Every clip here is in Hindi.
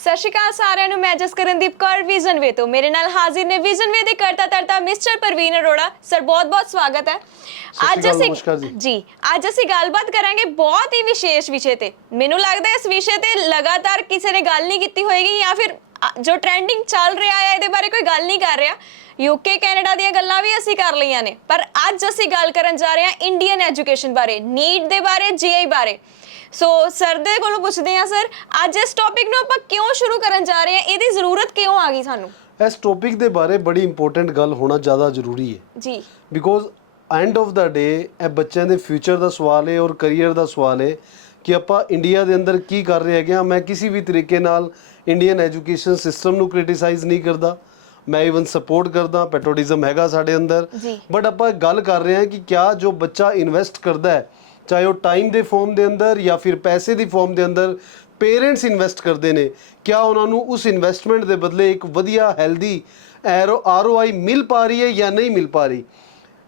ਸਤਿ ਸ਼੍ਰੀ ਅਕਾਲ ਸਾਰਿਆਂ ਨੂੰ। ਮੈਂ ਜਸਕਰਨਦੀਪ ਕੌਰ ਵਿਜ਼ਨ ਵੇ ਤੋਂ ਮੇਰੇ ਨਾਲ ਹਾਜ਼ਰ ਨੇ ਵਿਜ਼ਨ ਵੇ ਦੇ ਕਰਤਾ ਧਰਤਾ ਮਿਸਟਰ ਪ੍ਰਵੀਨ ਅਰੋੜਾ ਸਰ। ਬਹੁਤ-ਬਹੁਤ ਸਵਾਗਤ ਹੈ। ਅੱਜ ਅਸੀਂ ਗੱਲਬਾਤ ਕਰਾਂਗੇ ਬਹੁਤ ਹੀ ਵਿਸ਼ੇਸ਼ ਵਿਸ਼ੇ ਤੇ। ਮੈਨੂੰ ਲੱਗਦਾ ਇਸ ਵਿਸ਼ੇ ਤੇ ਲਗਾਤਾਰ ਕਿਸੇ ਨੇ ਗੱਲ ਨਹੀਂ ਕੀਤੀ ਹੋਏਗੀ ਜਾਂ ਫਿਰ ਜੋ ਟ੍ਰੈਂਡਿੰਗ ਚੱਲ ਰਿਹਾ ਹੈ ਇਹਦੇ ਬਾਰੇ ਕੋਈ ਗੱਲ ਨਹੀਂ ਕਰ ਰਿਹਾ। यूके कैनेडा ਦੀਆਂ ਗੱਲਾਂ ਵੀ ਅਸੀਂ ਕਰ ਲਈਆਂ ਨੇ, ਪਰ ਅੱਜ ਅਸੀਂ ਗੱਲ ਕਰਨ ਜਾ ਰਹੇ ਹਾਂ ਇੰਡੀਅਨ ਐਜੂਕੇਸ਼ਨ ਬਾਰੇ, ਨੀਟ ਦੇ ਬਾਰੇ, ਜੀਆਈ ਬਾਰੇ। ਸੋ ਸਰ ਦੇ ਕੋਲੋਂ ਪੁੱਛਦੇ ਹਾਂ, ਸਰ ਅੱਜ ਇਸ ਟੌਪਿਕ ਨੂੰ ਆਪਾਂ ਕਿਉਂ ਸ਼ੁਰੂ ਕਰਨ ਜਾ ਰਹੇ ਹਾਂ, ਇਹਦੀ ਜ਼ਰੂਰਤ ਕਿਉਂ ਆ ਗਈ ਸਾਨੂੰ? ਇਸ ਟੌਪਿਕ ਦੇ ਬਾਰੇ ਬੜੀ ਇੰਪੋਰਟੈਂਟ ਗੱਲ ਹੋਣਾ ਜ਼ਿਆਦਾ ਜ਼ਰੂਰੀ ਹੈ ਜੀ, ਬਿਕੋਜ਼ ਐਂਡ ਆਫ ਦਾ ਡੇ ਇਹ ਬੱਚਿਆਂ ਦੇ ਫਿਊਚਰ ਦਾ ਸਵਾਲ ਹੈ ਔਰ ਕਰੀਅਰ ਦਾ ਸਵਾਲ ਹੈ ਕਿ ਆਪਾਂ ਇੰਡੀਆ ਦੇ ਅੰਦਰ ਕੀ ਕਰ ਰਹੇ ਹੈਗੇ ਹਾਂ। ਮੈਂ ਕਿਸੇ ਵੀ ਤਰੀਕੇ ਨਾਲ ਇੰਡੀਅਨ ਐਜੂਕੇਸ਼ਨ ਸਿਸਟਮ ਨੂੰ ਕ੍ਰਿਟਿਸਾਈਜ਼ ਨਹੀਂ ਕਰਦਾ, मैं इवन सपोर्ट करदा, पैट्रोटिज्म हैगा साढ़े अंदर, बट आप गल कर रहे हैं कि क्या जो बच्चा इन्वेस्ट करता है, चाहे वो टाइम के फॉर्म के अंदर या फिर पैसे की फॉर्म के अंदर पेरेंट्स इन्वेस्ट करते हैं, क्या उन्होंने उस इन्वेस्टमेंट के बदले एक वधिया हैल्दी ROI मिल पा रही है या नहीं मिल पा रही।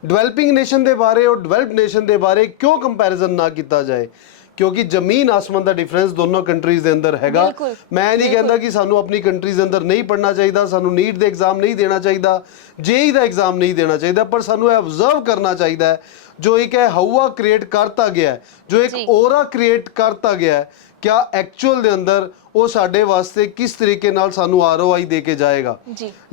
डिवेलपिंग नेशन के बारे और डिवेलप्ड नेशन के बारे क्यों कंपैरिजन ना किया जाए, क्योंकि जमीन आसमान का डिफरेंस दोनों कंट्रीज़ के अंदर हैगा। मैं नहीं कहता कि सानू अपनी कंट्रीज़ के अंदर नहीं पढ़ना चाहिए, सानू नीट के एग्जाम नहीं देना चाहिए, जेई का एग्जाम नहीं देना चाहिए, पर सानू ऑब्जर्व करना चाहिए जो एक है हवा क्रिएट करता गया है, जो एक ओरा क्रिएट करता गया है, क्या एक्चुअल के अंदर वो साढ़े वास्ते किस तरीके नाल सानू ROI दे के जाएगा।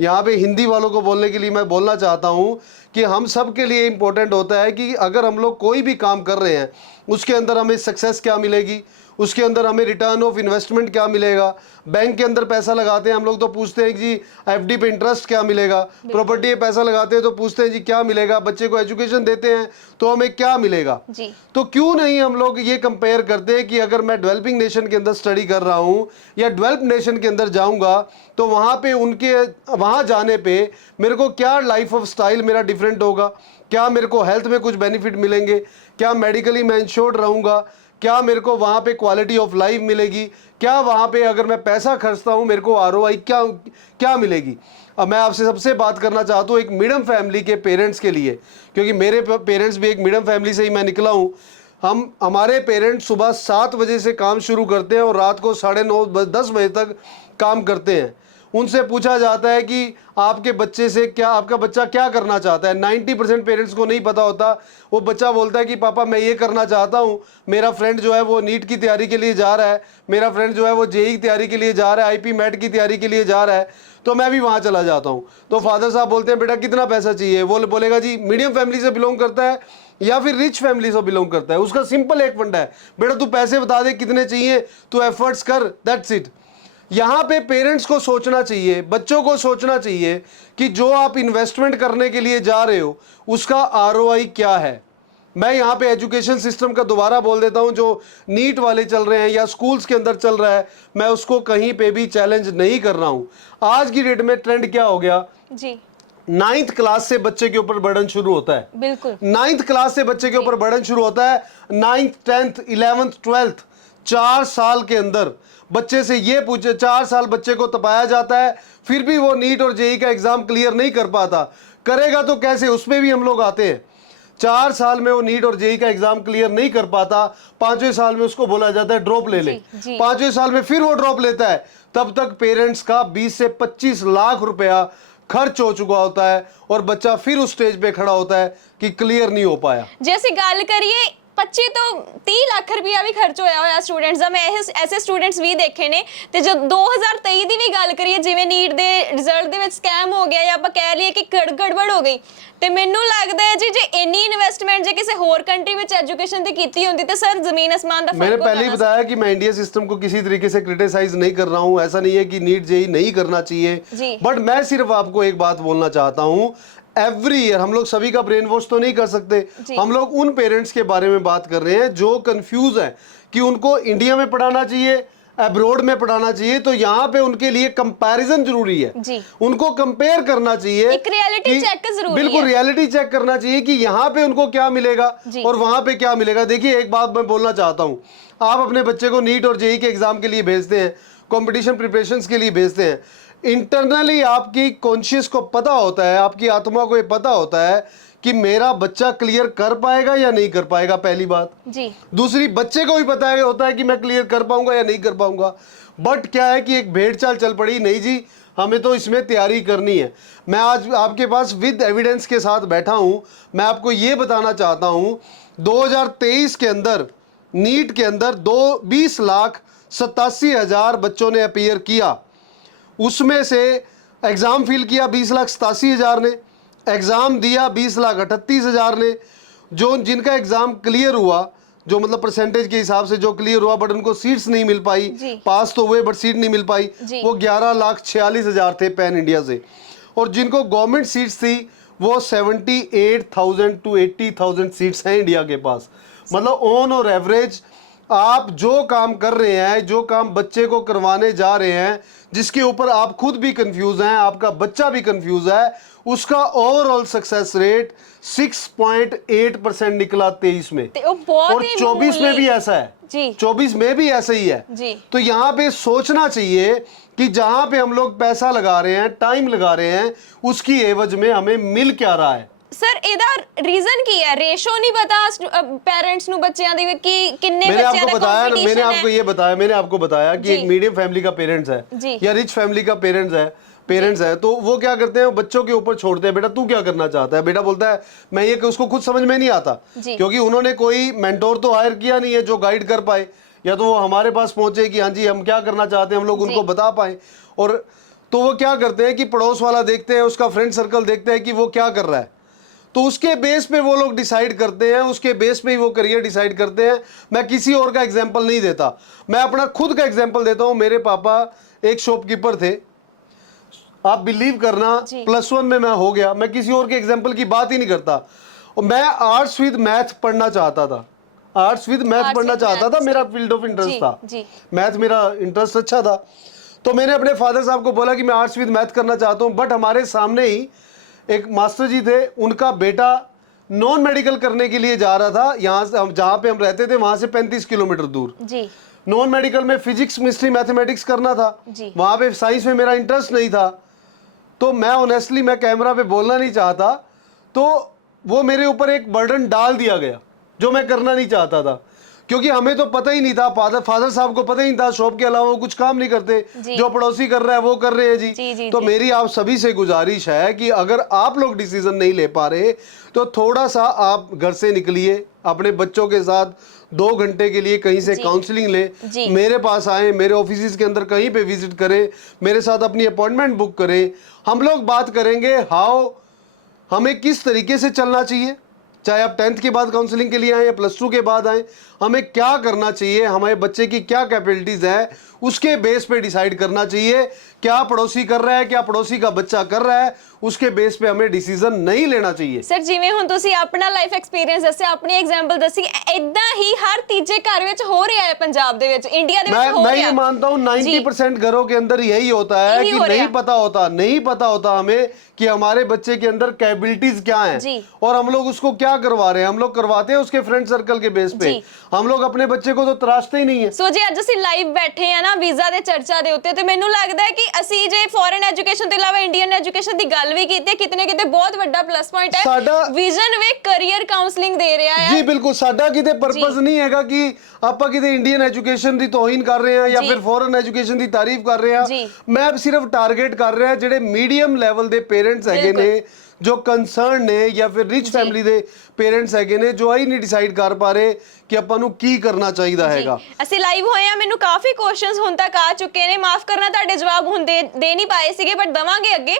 यहाँ पे हिंदी वालों को बोलने के लिए मैं बोलना चाहता हूँ कि हम सब के लिए इम्पोर्टेंट होता है कि अगर हम लोग कोई भी काम कर रहे हैं उसके अंदर हमें सक्सेस क्या मिलेगी, उसके अंदर हमें रिटर्न ऑफ इन्वेस्टमेंट क्या मिलेगा। बैंक के अंदर पैसा लगाते हैं हम लोग तो पूछते हैं कि जी FD पे इंटरेस्ट क्या मिलेगा, प्रॉपर्टी पे पैसा लगाते हैं तो पूछते हैं जी क्या मिलेगा, बच्चे को एजुकेशन देते हैं तो हमें क्या मिलेगा जी। तो क्यों नहीं हम लोग ये कंपेयर करते हैं कि अगर मैं डेवलपिंग नेशन के अंदर स्टडी कर रहा हूँ या डेवलप्ड नेशन के अंदर जाऊँगा तो वहाँ पे उनके वहाँ जाने पे मेरे को क्या लाइफ ऑफ स्टाइल मेरा डिफरेंट होगा, क्या मेरे को हेल्थ में कुछ बेनिफिट मिलेंगे, क्या मेडिकली मैं इंश्योर्ड रहूँगा, क्या मेरे को वहाँ पे क्वालिटी ऑफ लाइफ मिलेगी, क्या वहाँ पे अगर मैं पैसा खर्चता हूँ मेरे को ROI क्या मिलेगी। अब मैं आपसे सबसे बात करना चाहता हूँ एक मिडियम फैमिली के पेरेंट्स के लिए, क्योंकि मेरे पेरेंट्स भी एक मिडियम फैमिली से ही मैं निकला हूँ। हमारे पेरेंट्स सुबह 7 बजे से काम शुरू करते हैं और रात को 9:30-10 बजे तक काम करते हैं। उनसे पूछा जाता है कि आपके बच्चे से क्या, आपका बच्चा क्या करना चाहता है। 90% पेरेंट्स को नहीं पता होता। वो बच्चा बोलता है कि पापा मैं ये करना चाहता हूँ, मेरा फ्रेंड जो है वो नीट की तैयारी के लिए जा रहा है, मेरा फ्रेंड जो है वो जेई की तैयारी के लिए जा रहा है, IP MET की तैयारी के लिए जा रहा है, तो मैं भी वहाँ चला जाता हूँ। तो फादर साहब बोलते हैं बेटा कितना पैसा चाहिए, वो बोलेगा जी मीडियम फैमिली से बिलोंग करता है या फिर रिच फैमिली से बिलोंग करता है। उसका सिंपल एक फंडा है, बेटा तू पैसे बता दे कितने चाहिए, तू एफर्ट्स कर, दैट्स इट। यहाँ पे पेरेंट्स को सोचना चाहिए, बच्चों को सोचना चाहिए कि जो आप इन्वेस्टमेंट करने के लिए जा रहे हो उसका ROI क्या है। मैं यहाँ पे एजुकेशन सिस्टम का दोबारा बोल देता हूँ, जो नीट वाले चल रहे हैं या स्कूल्स के अंदर चल रहा है, मैं उसको कहीं पे भी चैलेंज नहीं कर रहा हूँ। आज की डेट में ट्रेंड क्या हो गया जी, 9th क्लास से बच्चे के ऊपर बर्डन शुरू होता है। बिल्कुल 9th क्लास से बच्चे के ऊपर बर्डन शुरू होता है। 9th 10th 11th 12th 4 साल के अंदर बच्चे से ये पूछे, 4 साल बच्चे को तपाया जाता है, फिर भी वो नीट और जेई का एग्जाम क्लियर नहीं कर पाता। करेगा तो कैसे, उसमें भी हम लोग आते हैं। 4 साल में वो नीट और जेई का एग्जाम क्लियर नहीं कर पाता, 5वें साल में उसको बोला जाता है ड्रॉप ले ले, 5वें साल में फिर वो ड्रॉप लेता है। तब तक पेरेंट्स का 20 से 25 लाख रुपया खर्च हो चुका होता है और बच्चा फिर उस स्टेज पे खड़ा होता है कि क्लियर नहीं हो पाया। जैसे गल करिए 25 तो 30 लाख रुपया भी खर्च होया स्टूडेंट्स ਦਾ। मैं ऐसे स्टूडेंट्स भी देखे ने। ਤੇ जो 2023 ਦੀ ਵੀ ਗੱਲ ਕਰੀਏ, ਜਿਵੇਂ ਨੀਟ ਦੇ ਰਿਜ਼ਲਟ ਦੇ ਵਿੱਚ ਸਕੈਮ ਹੋ ਗਿਆ ਜਾਂ ਆਪਾਂ ਕਹਿ ਲਈਏ ਕਿ ਗੜਬੜ ਹੋ ਗਈ, ਤੇ ਮੈਨੂੰ ਲੱਗਦਾ ਹੈ ਜੀ ਜੇ ਇੰਨੀ ਇਨਵੈਸਟਮੈਂਟ ਜੇ ਕਿਸੇ ਹੋਰ ਕੰਟਰੀ ਵਿੱਚ ਐਜੂਕੇਸ਼ਨ ਤੇ ਕੀਤੀ ਹੁੰਦੀ ਤੇ ਸਰ ਜ਼ਮੀਨ आसमान ਦਾ फर्क। मैंने पहले ही बताया कि मैं इंडिया सिस्टम को किसी तरीके से क्रिटिसाइज नहीं कर रहा हूँ। ऐसा नहीं है कि नीट जेई नहीं करना चाहिए, बट मैं सिर्फ आपको एक बात बोलना चाहता हूँ, एवरी ईयर हम लोग सभी का ब्रेन वॉश तो नहीं कर सकते। हम लोग उन पेरेंट्स के बारे में बात कर रहे हैं जो कंफ्यूज हैं कि उनको इंडिया में पढ़ाना चाहिए, अब्रॉड में पढ़ाना चाहिए, तो यहाँ पे उनके लिए कंपैरिजन जरूरी है। उनको कंपेयर करना चाहिए, एक रियलिटी चेक जरूरी है। बिल्कुल रियलिटी चेक करना चाहिए कि यहाँ पे उनको क्या मिलेगा और वहां पे क्या मिलेगा। देखिए एक बात मैं बोलना चाहता हूँ, आप अपने बच्चे को नीट और जेई के एग्जाम के लिए भेजते हैं, कॉम्पिटिशन प्रिपरेशन के लिए भेजते हैं, इंटरनली आपकी कॉन्शियस को पता होता है, आपकी आत्मा को ये पता होता है कि मेरा बच्चा क्लियर कर पाएगा या नहीं कर पाएगा, पहली बात जी। दूसरी, बच्चे को भी पता है होता है कि मैं क्लियर कर पाऊंगा या नहीं कर पाऊंगा। बट क्या है कि एक भेड़ चाल चल पड़ी, नहीं जी हमें तो इसमें तैयारी करनी है। मैं आज आपके पास विद एविडेंस के साथ बैठा हूं। मैं आपको ये बताना चाहता हूं 2023 के अंदर नीट के अंदर 20,87,000 बच्चों ने अपीयर किया, उसमें से एग्ज़ाम फिल किया 20,87,000 ने, एग्ज़ाम दिया 20,38,000 ने। जो जिनका एग्ज़ाम क्लियर हुआ, जो मतलब परसेंटेज के हिसाब से जो क्लियर हुआ बट उनको सीट्स नहीं मिल पाई, पास तो हुए बट सीट नहीं मिल पाई, वो 11,46,000 थे पैन इंडिया से। और जिनको गवर्नमेंट सीट्स थी वो 78,000 to 80,000 सीट्स हैं इंडिया के पास। मतलब ऑन और एवरेज आप जो काम कर रहे हैं, जो काम बच्चे को करवाने जा रहे हैं, जिसके ऊपर आप खुद भी कंफ्यूज हैं, आपका बच्चा भी कंफ्यूज है, उसका ओवरऑल सक्सेस रेट 6.8% निकला 23 में, और 24 में भी ऐसा है जी। 24 में भी ऐसा ही है जी। तो यहाँ पे सोचना चाहिए कि जहां पे हम लोग पैसा लगा रहे हैं, टाइम लगा रहे हैं, उसकी एवज में हमें मिल क्या रहा है। सर ਇਹਦਾ रीजन ਕੀ है? रेशो नहीं पता पेरेंट्स ਨੂੰ ਬੱਚਿਆਂ ਦੇ ਕਿ ਕਿੰਨੇ ਬੱਚਿਆਂ ਦਾ कंपटीशन है। मैंने आपको बताया कि एक मीडियम फैमिली का पेरेंट्स है या रिच फैमिली का पेरेंट्स है, तो वो क्या करते हैं, बच्चों के ऊपर छोड़ते हैं, बेटा तू क्या करना चाहता है। बेटा बोलता है मैं ये, उसको खुद समझ में नहीं आता क्योंकि उन्होंने कोई मेंटोर तो हायर किया नहीं है जो गाइड कर पाए, या तो वो हमारे पास पहुंचे कि हाँ जी हम क्या करना चाहते हैं, हम लोग उनको बता पाए। और तो वो क्या करते हैं कि पड़ोस वाला देखते हैं, उसका फ्रेंड सर्कल देखते हैं कि वो क्या कर रहा है, तो उसके बेस पे वो लोग डिसाइड करते हैं, उसके बेस पे ही वो करियर डिसाइड करते हैं। मैं किसी और का एग्जांपल नहीं देता, मैं अपना खुद का एग्जांपल देता हूं। मेरे पापा एक शॉपकीपर थे, आप बिलीव करना +1 में मैं हो गया। मैं किसी और के एग्जांपल की बात ही नहीं करता। और मैं आर्ट्स विद मैथ पढ़ना चाहता था, मेरा फील्ड ऑफ इंटरेस्ट था, मैथ मेरा इंटरेस्ट अच्छा था। तो मैंने अपने फादर साहब को बोला कि मैं आर्ट्स विद मैथ करना चाहता हूं, बट हमारे सामने ही एक मास्टर जी थे, उनका बेटा नॉन मेडिकल करने के लिए जा रहा था, यहाँ से हम जहाँ पे हम रहते थे वहां से 35 किलोमीटर दूर जी। नॉन मेडिकल में फिजिक्स, केमिस्ट्री, मैथमेटिक्स करना था, वहां पे साइंस में मेरा इंटरेस्ट नहीं था। तो मैं ऑनेस्टली मैं कैमरा पे बोलना नहीं चाहता, तो वो मेरे ऊपर एक बर्डन डाल दिया गया जो मैं करना नहीं चाहता था, क्योंकि हमें तो पता ही नहीं था, फादर साहब को पता ही नहीं था, शॉप के अलावा वो कुछ काम नहीं करते, जो पड़ोसी कर रहा है वो कर रहे हैं जी। तो मेरी आप सभी से गुजारिश है कि अगर आप लोग डिसीजन नहीं ले पा रहे तो थोड़ा सा आप घर से निकलिए, अपने बच्चों के साथ 2 घंटे के लिए कहीं से काउंसलिंग ले, मेरे पास आए, मेरे ऑफिस के अंदर कहीं पे विजिट करें, मेरे साथ अपनी अपॉइंटमेंट बुक करें। हम लोग बात करेंगे हाउ हमें किस तरीके से चलना चाहिए, चाहे आप 10th के बाद काउंसलिंग के लिए आए या +2 के बाद आए, हमें क्या करना चाहिए, हमारे बच्चे की क्या कैपेबिलिटीज है, उसके बेस पे डिसाइड करना चाहिए। क्या पड़ोसी कर रहा है, क्या पड़ोसी का बच्चा कर रहा है, उसके बेस पे हमें डिसीजन नहीं लेना चाहिए। सर जिवें हुण तुसी अपना लाइफ एक्सपीरियंस दस्सिया, अपनी एग्जांपल दस्सी, इदां ही हर तीजे घर विच हो रहा है, पंजाब दे विच, इंडिया दे विच हो रहा है। मैं ये मानता हूं 90% घरों के अंदर यही होता है कि नहीं पता होता हमें कि हमारे बच्चे के अंदर कैपेबिलिटीज क्या हैं, और हम लोग उसको क्या करवा रहे हैं। हम लोग करवाते हैं उसके फ्रेंड सर्कल के बेस पे, हम लोग अपने बच्चे को तो तराशते ही नहीं है। सो जी अज ਅਸੀਂ ਲਾਈਵ ਬੈਠੇ ਆ ਨਾ ਵੀਜ਼ਾ ਦੇ ਚਰਚਾ ਦੇ ਉੱਤੇ, ਤੇ ਮੈਨੂੰ ਲੱਗਦਾ ਹੈ ਕਿ ਅਸੀਂ ਜੇ ਫੋਰਨ ਐਜੂਕੇਸ਼ਨ ਤੋਂ ਇਲਾਵਾ ਇੰਡੀਅਨ ਐਜੂਕੇਸ਼ਨ ਦੀ ਗੱਲ ਵੀ ਕੀਤੀ ਹੈ, ਕਿਤਨੇ ਕਿਤੇ ਬਹੁਤ ਵੱਡਾ ਪਲੱਸ ਪੁਆਇੰਟ ਹੈ ਵਿਜ਼ਨ ਵੇ ਕੈਰੀਅਰ ਕਾਉਂਸਲਿੰਗ ਦੇ ਰਿਹਾ ਹੈ ਜੀ। ਬਿਲਕੁਲ ਸਾਡਾ ਕਿਤੇ ਪਰਪਸ ਨਹੀਂ ਹੈਗਾ ਕਿ ਆਪਾਂ ਕਿਤੇ ਇੰਡੀਅਨ ਐਜੂਕੇਸ਼ਨ ਦੀ ਤੋਹੀਨ ਕਰ ਰਹੇ ਹਾਂ ਜਾਂ ਫਿਰ ਫੋਰਨ ਐਜੂਕੇਸ਼ਨ ਦੀ ਤਾਰੀਫ ਕਰ ਰਹੇ ਹਾਂ। ਮੈਂ ਸਿਰਫ ਟਾਰਗੇਟ ਕਰ ਰਿਹਾ ਜਿਹੜੇ ਮੀਡੀਅਮ ਲੈਵਲ ਦੇ ਪੇਰੈਂਟਸ ਹੈਗੇ ਨੇ, जो कंसर्न ने, या फिर रिच फैमिली दे पेरेंट्स हैगे ने, जो आई नहीं डिसाइड कर पा रहे कि ਆਪਾਂ ਨੂੰ ਕੀ ਕਰਨਾ ਚਾਹੀਦਾ ਹੈਗਾ। ਅਸੀਂ ਲਾਈਵ ਹੋਏ ਆ, ਮੈਨੂੰ ਕਾਫੀ ਕੁਐਸਚਨਸ ਹੁਣ ਤੱਕ ਆ ਚੁੱਕੇ ਨੇ, ਮਾਫ ਕਰਨਾ ਤੁਹਾਡੇ ਜਵਾਬ ਹੁਣ ਦੇ ਨਹੀਂ ਪਾਏ ਸੀਗੇ, ਬਟ ਦਵਾਂਗੇ ਅੱਗੇ।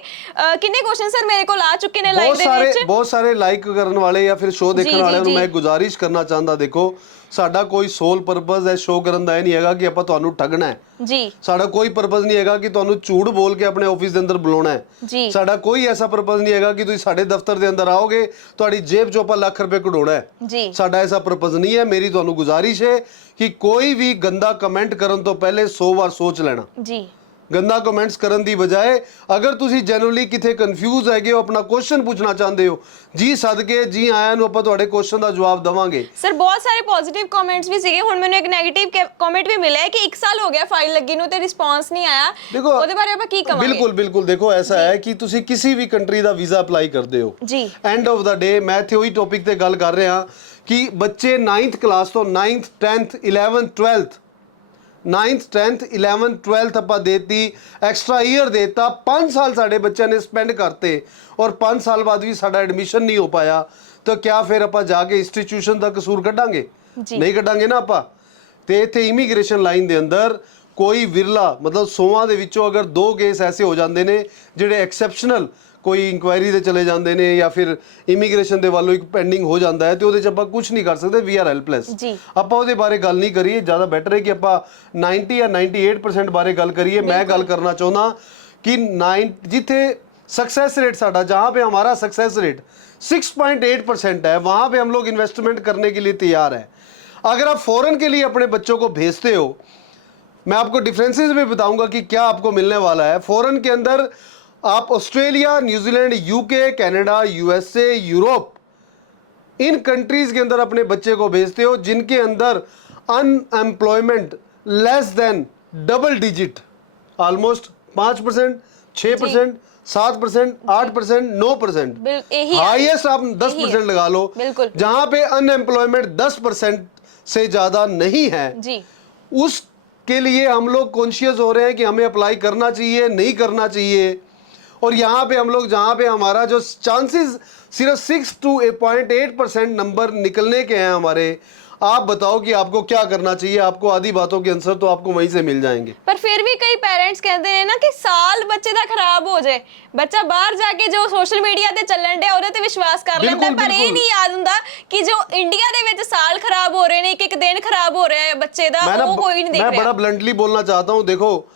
ਕਿੰਨੇ ਕੁਐਸਚਨ ਸਰ ਮੇਰੇ ਕੋਲ ਆ ਚੁੱਕੇ ਨੇ ਲਾਈਵ ਦੇ ਵਿੱਚ। ਬਹੁਤ ਸਾਰੇ ਲਾਈਕ ਕਰਨ ਵਾਲੇ ਜਾਂ ਫਿਰ ਸ਼ੋਅ ਦੇਖਣ ਵਾਲਿਆਂ ਨੂੰ ਮੈਂ ਗੁਜ਼ਾਰਿਸ਼ ਕਰਨਾ ਚਾਹੁੰਦਾ, ਦੇਖੋ ਸਾਡਾ ਕੋਈ ਸੋਲ ਪਰਪਸ ਹੈ ਸ਼ੋਅ ਕਰਨ ਦਾ ਇਹ ਨਹੀਂ ਹੈਗਾ ਕਿ ਆਪਾਂ ਤੁਹਾਨੂੰ ਠੱਗਣਾ ਹੈ ਜੀ। ਸਾਡਾ ਕੋਈ ਪਰਪਸ ਨਹੀਂ ਹੈਗਾ ਕਿ ਤੁਹਾਨੂੰ ਝੂਠ ਬੋਲ ਕੇ ਆਪਣੇ ਆਫਿਸ ਦੇ ਅੰਦਰ ਬੁਲਾਉਣਾ ਹੈ ਜੀ। ਸਾਡਾ ਕੋਈ ਐਸਾ ਪਰਪਸ ਨਹੀਂ ਹੈਗਾ ਕਿ ਤੁਸੀਂ ਸਾਡੇ ਦਫ਼ਤਰ ਦੇ ਅੰਦਰ ਆਓਗੇ ਤੁਹਾਡੀ ਜੇਬ ਚੋਂ ਆਪਾਂ ਲੱਖ ਰੁਪਏ ਕਢਾਉਣਾ ਹੈ ਜੀ। ਸਾਡਾ ਐਸਾ ਪਰਪਸ ਨਹੀਂ ਹੈ। ਮੇਰੀ ਤੁਹਾਨੂੰ ਗੁਜ਼ਾਰਿਸ਼ ਹੈ ਕਿ ਕੋਈ ਵੀ ਗੰਦਾ ਕਮੈਂਟ ਕਰਨ ਤੋਂ ਪਹਿਲੇ 100 ਵਾਰ ਸੋਚ ਲੈਣਾ ਜੀ। गंदा कमेंट्स करने की बजाय अगर तुसी जनरली किथे कंफ्यूज हैगे हो, अपना क्वेश्चन पूछना चाहते हो, जी सदके जी आया नु ਆਪਾਂ ਤੁਹਾਡੇ क्वेश्चन ਦਾ ਜਵਾਬ ਦਵਾਂਗੇ। ਸਰ ਬਹੁਤ ਸਾਰੇ ਪੋਜ਼ਿਟਿਵ ਕਮੈਂਟਸ ਵੀ ਸੀਗੇ, ਹੁਣ ਮੈਨੂੰ ਇੱਕ 네ਗੇਟਿਵ ਕਮੈਂਟ ਵੀ ਮਿਲਿਆ ਕਿ 1 ਸਾਲ ਹੋ ਗਿਆ ਫਾਈਲ ਲੱਗੀ ਨੂੰ ਤੇ ਰਿਸਪਾਂਸ ਨਹੀਂ ਆਇਆ, ਉਹਦੇ ਬਾਰੇ ਆਪਾਂ ਕੀ ਕਹਾਂਗੇ। ਬਿਲकुल देखो ऐसा है कि तुसी किसी भी कंट्री ਦਾ ਵੀਜ਼ਾ ਅਪਲਾਈ ਕਰਦੇ ਹੋ ਜੀ, ਐਂਡ ਆਫ ਦਾ ਡੇ ਮੈਂ ਇੱਥੇ ਉਹੀ ਟੌਪਿਕ ਤੇ ਗੱਲ ਕਰ ਰਿਹਾ ਕਿ ਬੱਚੇ 9th ਕਲਾਸ ਤੋਂ 9th 10th 11th 12th 9th 10th 11th 12th ਆਪਾਂ ਦੇਤੀ, ਐਕਸਟਰਾ ਈਅਰ ਦੇਤਾ, 5 ਸਾਲ ਸਾਡੇ ਬੱਚਿਆਂ ਨੇ ਸਪੈਂਡ ਕਰਤੇ ਔਰ 5 ਸਾਲ ਬਾਅਦ ਵੀ ਸਾਡਾ ਐਡਮਿਸ਼ਨ ਨਹੀਂ ਹੋ ਪਾਇਆ, ਤਾਂ ਕਿਆ ਫਿਰ ਆਪਾਂ ਜਾ ਕੇ ਇੰਸਟੀਟਿਊਸ਼ਨ ਦਾ ਕਸੂਰ ਕੱਢਾਂਗੇ? ਨਹੀਂ ਕੱਢਾਂਗੇ ਨਾ ਆਪਾਂ। ਤੇ ਇੱਥੇ ਇਮੀਗ੍ਰੇਸ਼ਨ ਲਾਈਨ ਦੇ ਅੰਦਰ ਕੋਈ ਵਿਰਲਾ, ਮਤਲਬ 100 ਦੇ ਵਿੱਚੋਂ ਅਗਰ 2 ਕੇਸ ਐਸੇ ਹੋ ਜਾਂਦੇ ਨੇ ਜਿਹੜੇ ਐਕਸੈਪਸ਼ਨਲ, ਕੋਈ ਇਨਕੁਆਇਰੀ ਦੇ ਚਲੇ ਜਾਂਦੇ ਨੇ ਜਾਂ ਫਿਰ ਇਮੀਗ੍ਰੇਸ਼ਨ ਦੇ ਵੱਲੋਂ ਇੱਕ ਪੈਂਡਿੰਗ ਹੋ ਜਾਂਦਾ ਹੈ, ਤੇ ਉਹਦੇ 'ਚ ਆਪਾਂ ਕੁਝ ਨਹੀਂ ਕਰ ਸਕਦੇ, ਵੀ ਆਰ ਹੈਲਪਲੈਸ। ਆਪਾਂ ਉਹਦੇ ਬਾਰੇ ਗੱਲ ਨਹੀਂ ਕਰੀਏ, ਜ਼ਿਆਦਾ ਬੈਟਰ ਹੈ ਕਿ ਆਪਾਂ 90 ਜਾਂ 98% ਬਾਰੇ ਗੱਲ करिए। मैं गल करना चाहूँगा कि जिथे सक्सेस रेट साडा, जहाँ पे हमारा सक्सेस रेट 6.8% है, वहाँ पे हम लोग इन्वेस्टमेंट करने के लिए तैयार है। अगर आप फॉरेन के लिए अपने बच्चों को भेजते हो, मैं आपको डिफरेंसेस भी बताऊंगा कि क्या आपको मिलने वाला है। फॉरेन के अंदर आप Australia, New Zealand, UK, Canada, USA, Europe, इन कंट्रीज के अंदर अपने बच्चे को भेजते हो जिनके अंदर unemployment less than double digit, almost 5%, 6%, 7%, 8%, 9%, highest आप 10% लगा लो, जहां पे अनएम्प्लॉयमेंट 10% से ज्यादा नहीं है जी, उसके लिए हम लोग कॉन्शियस हो रहे हैं कि हमें अप्लाई करना चाहिए, नहीं करना चाहिए। और यहाँ पे हम लोग, जहाँ पे हमारा जो चांसेस सिर्फ 6 to 8.8% नंबर निकलने के हैं हमारे, आप बताओ कि आपको क्या करना चाहिए? आपको आधी बातों के आंसर तो आपको वहीं से मिल जाएंगे। पर फिर भी कई पेरेंट्स कहते हैं ना कि साल बच्चे दा खराब हो जाए, बच्चा बाहर जाके जो सोशल मीडिया ते चलन डे ਉਹਦੇ ਤੇ ਵਿਸ਼ਵਾਸ ਕਰ ਲੈਂਦਾ, ਪਰ ਇਹ ਨਹੀਂ ਯਾਦ ਹੁੰਦਾ ਕਿ ਜੋ ਇੰਡੀਆ ਦੇ ਵਿੱਚ ਸਾਲ ਖਰਾਬ ਹੋ ਰਹੇ ਨੇ, ਇੱਕ ਇੱਕ ਦਿਨ ਖਰਾਬ ਹੋ ਰਿਹਾ ਹੈ ਬੱਚੇ ਦਾ, ਉਹ ਕੋਈ ਨਹੀਂ ਦੇਖ ਰਿਹਾ। मैं बड़ा ब्लंटली बोलना चाहता हूँ, देखो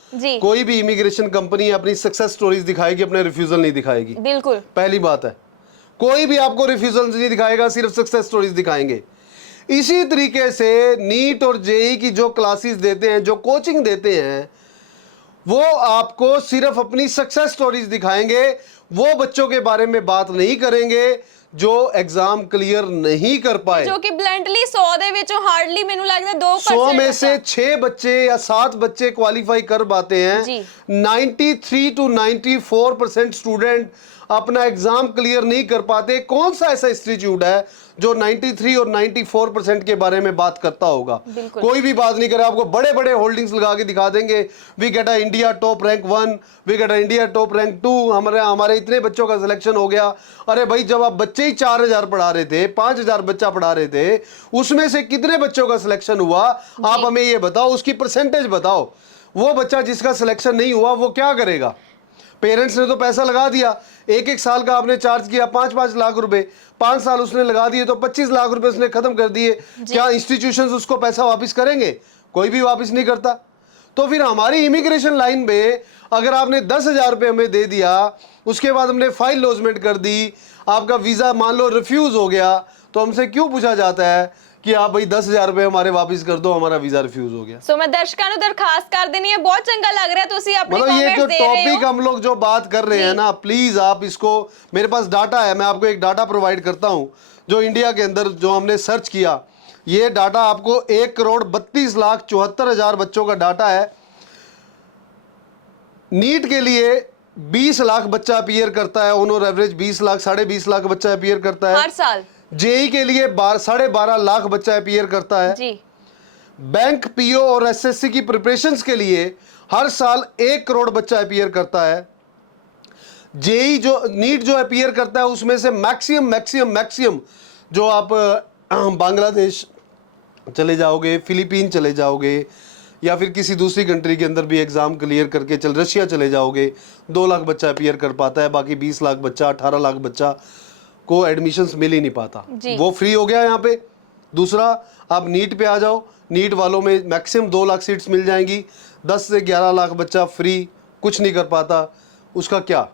कोई भी इमिग्रेशन कंपनी अपनी सक्सेस स्टोरीज दिखाएगी, अपने रिफ्यूजल नहीं दिखाएगी। बिल्कुल, पहली बात है, कोई भी आपको रिफ्यूजल नहीं दिखाएगा, सिर्फ सक्सेस स्टोरीज दिखाएंगे। इसी तरीके से नीट और जेई की जो क्लासेस देते हैं, जो कोचिंग देते हैं, वो आपको सिर्फ अपनी सक्सेस स्टोरीज दिखाएंगे, वो बच्चों के बारे में बात नहीं करेंगे जो एग्जाम क्लियर नहीं कर पाए, जो कि ब्लंटली 100 ਦੇ ਵਿੱਚੋਂ हार्डली ਮੈਨੂੰ लगता है 2% 100 में से 6 बच्चे या 7 बच्चे क्वालिफाई कर पाते हैं। 93 to 94% स्टूडेंट अपना एग्जाम क्लियर नहीं कर पाते। कौन सा ऐसा इंस्टीट्यूट है जो 93 और 94% के बारे में बात करता होगा? कोई भी बात नहीं करे। आपको बड़े बड़े होल्डिंग्स लगा के दिखा देंगे, we get a India top rank 1, we get a India top rank 2, हमारे इतने बच्चों का सिलेक्शन हो गया। अरे भाई, जब आप बच्चे ही 4000 पढ़ा रहे थे, 5000 बच्चा पढ़ा रहे थे, उसमें से कितने बच्चों का सिलेक्शन हुआ? आप हमें ये बताओ, उसकी परसेंटेज बताओ। वो बच्चा जिसका सिलेक्शन नहीं हुआ वो क्या करेगा? पेरेंट्स ने तो पैसा लगा दिया, एक एक साल का आपने चार्ज किया 5-5 लाख रुपए, 5 साल उसने लगा दिए तो 25 लाख रुपए उसने खत्म कर दिए। क्या इंस्टीट्यूशंस उसको पैसा वापस करेंगे? कोई भी वापस नहीं करता। तो फिर हमारी इमिग्रेशन लाइन में अगर आपने 10,000 रुपये हमें दे दिया, उसके बाद हमने फाइल लॉजमेंट कर दी, आपका वीज़ा मान लो रिफ्यूज़ हो गया, तो हमसे क्यों पूछा जाता है कि आप भाई 10,000 रुपए हमारे वापस कर दो, हमारा वीजा रिफ्यूज हो गया। सो मैं दर्शकों को दरखास्त कर देनी है, बहुत चंगा लग रहा है तो अपनी मतलब ये जो टॉपिक हम लोग जो बात कर रहे हैं ना, प्लीज आप इसको, मेरे पास डाटा है, मैं आपको एक डाटा प्रोवाइड करता हूं जो इंडिया के अंदर जो हमने सर्च किया, ये डाटा आपको 1,32,74,000 बच्चों का डाटा है। नीट के लिए 20 लाख बच्चा अपीयर करता है, ऑन एवरेज 20 लाख, 20.5 लाख बच्चा अपीयर करता है हर साल। जेई के लिए 12.5 लाख बच्चा अपीयर करता है जी। बैंक, पीओ और एसएससी की प्रिपरेशंस के लिए हर साल 1 करोड़ बच्चा अपीयर करता है। जेई जो नीट जो अपीयर करता है उसमें से मैक्सिमम जो आप बांग्लादेश चले जाओगे, फिलीपीन चले जाओगे या फिर किसी दूसरी कंट्री के अंदर भी एग्जाम क्लियर करके रशिया चले जाओगे, 2 लाख बच्चा अपीयर कर पाता है, बाकी 20 लाख बच्चा, 18 लाख बच्चा को एडमिशन्स मिल ही नहीं पाता, वो फ्री हो गया यहाँ पे। दूसरा, आप नीट पे आ जाओ, नीट वालों में मैक्सिमम 2 लाख सीट्स मिल जाएंगी, 10 से 11 लाख बच्चा फ्री, कुछ नहीं कर पाता, उसका क्या?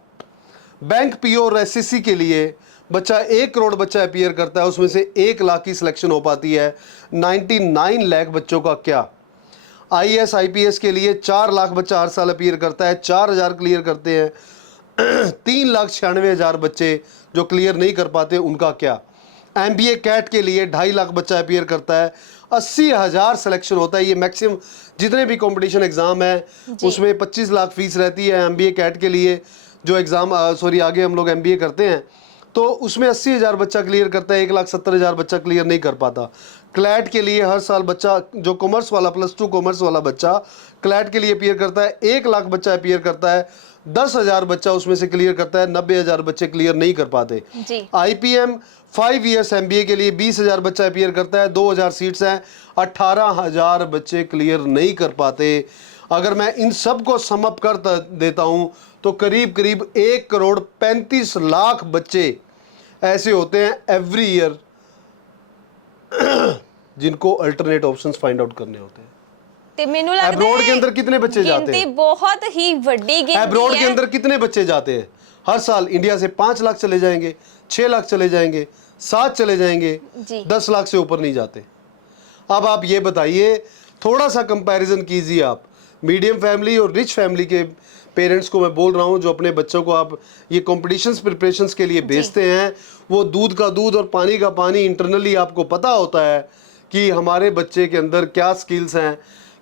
बैंक, पीओ और एसएससी के लिए बच्चा 1 करोड़ बच्चा अपीयर करता है, उसमें से 1 लाख की सिलेक्शन हो पाती है। 99 लाख बच्चों का क्या? आईएएस आईपीएस के लिए 4 लाख बच्चा हर साल अपीयर करता है, 4000 क्लियर करते हैं। 3,96,000 बच्चे जो क्लियर नहीं कर पाते, उनका क्या? एमबीए कैट के लिए 2.5 लाख बच्चा अपीयर करता है, 80,000 सिलेक्शन होता है। ये मैक्सिमम जितने भी कंपटीशन एग्जाम है उसमें 25 लाख फीस रहती है। एमबीए कैट के लिए जो एग्जाम आगे हम लोग एमबीए करते हैं तो उसमें 80,000 बच्चा क्लियर करता है, 1,70,000 बच्चा क्लियर नहीं कर पाता। क्लैट के लिए हर साल बच्चा जो कॉमर्स वाला +2 कॉमर्स वाला बच्चा क्लैट के लिए अपीयर करता है, 1 लाख बच्चा अपीयर करता है, 10,000 बच्चा उसमें से क्लियर करता है, 90,000 बच्चे क्लियर नहीं कर पाते। जी। IPM 5 ईयर्स MBA के लिए 20,000 बच्चा अपीयर करता है, 2,000 सीट्स हैं, 18,000 बच्चे क्लियर नहीं कर पाते। अगर मैं इन सब को सम अप कर देता हूं तो करीब करीब 1,35,00,000 बच्चे ऐसे होते हैं एवरी ईयर जिनको अल्टरनेट ऑप्शंस फाइंड आउट करने होते हैं। ਤੇ ਮੈਨੂੰ ਲੱਗਦਾ एब्रॉड के अंदर कितने बच्चे जाते गिनती हैं? बहुत ही ਵੱਡੀ गिनती एब्रॉड के है। अंदर कितने बच्चे जाते हैं? हर साल इंडिया से 5 लाख चले जाएंगे, 6 लाख चले जाएंगे, 7 चले जाएंगे, जी। 10 लाख से ऊपर नहीं जाते। अब आप ये बताइए, थोड़ा सा कंपैरिजन कीजिए आप मीडियम फैमिली और रिच फैमिली के पेरेंट्स को मैं बोल रहा हूँ, जो अपने बच्चों को आप ये कॉम्पिटिशन्स प्रिपरेशंस के लिए भेजते हैं, वो दूध का दूध और पानी का पानी इंटरनली आपको पता होता है कि हमारे बच्चे के अंदर क्या स्किल्स हैं,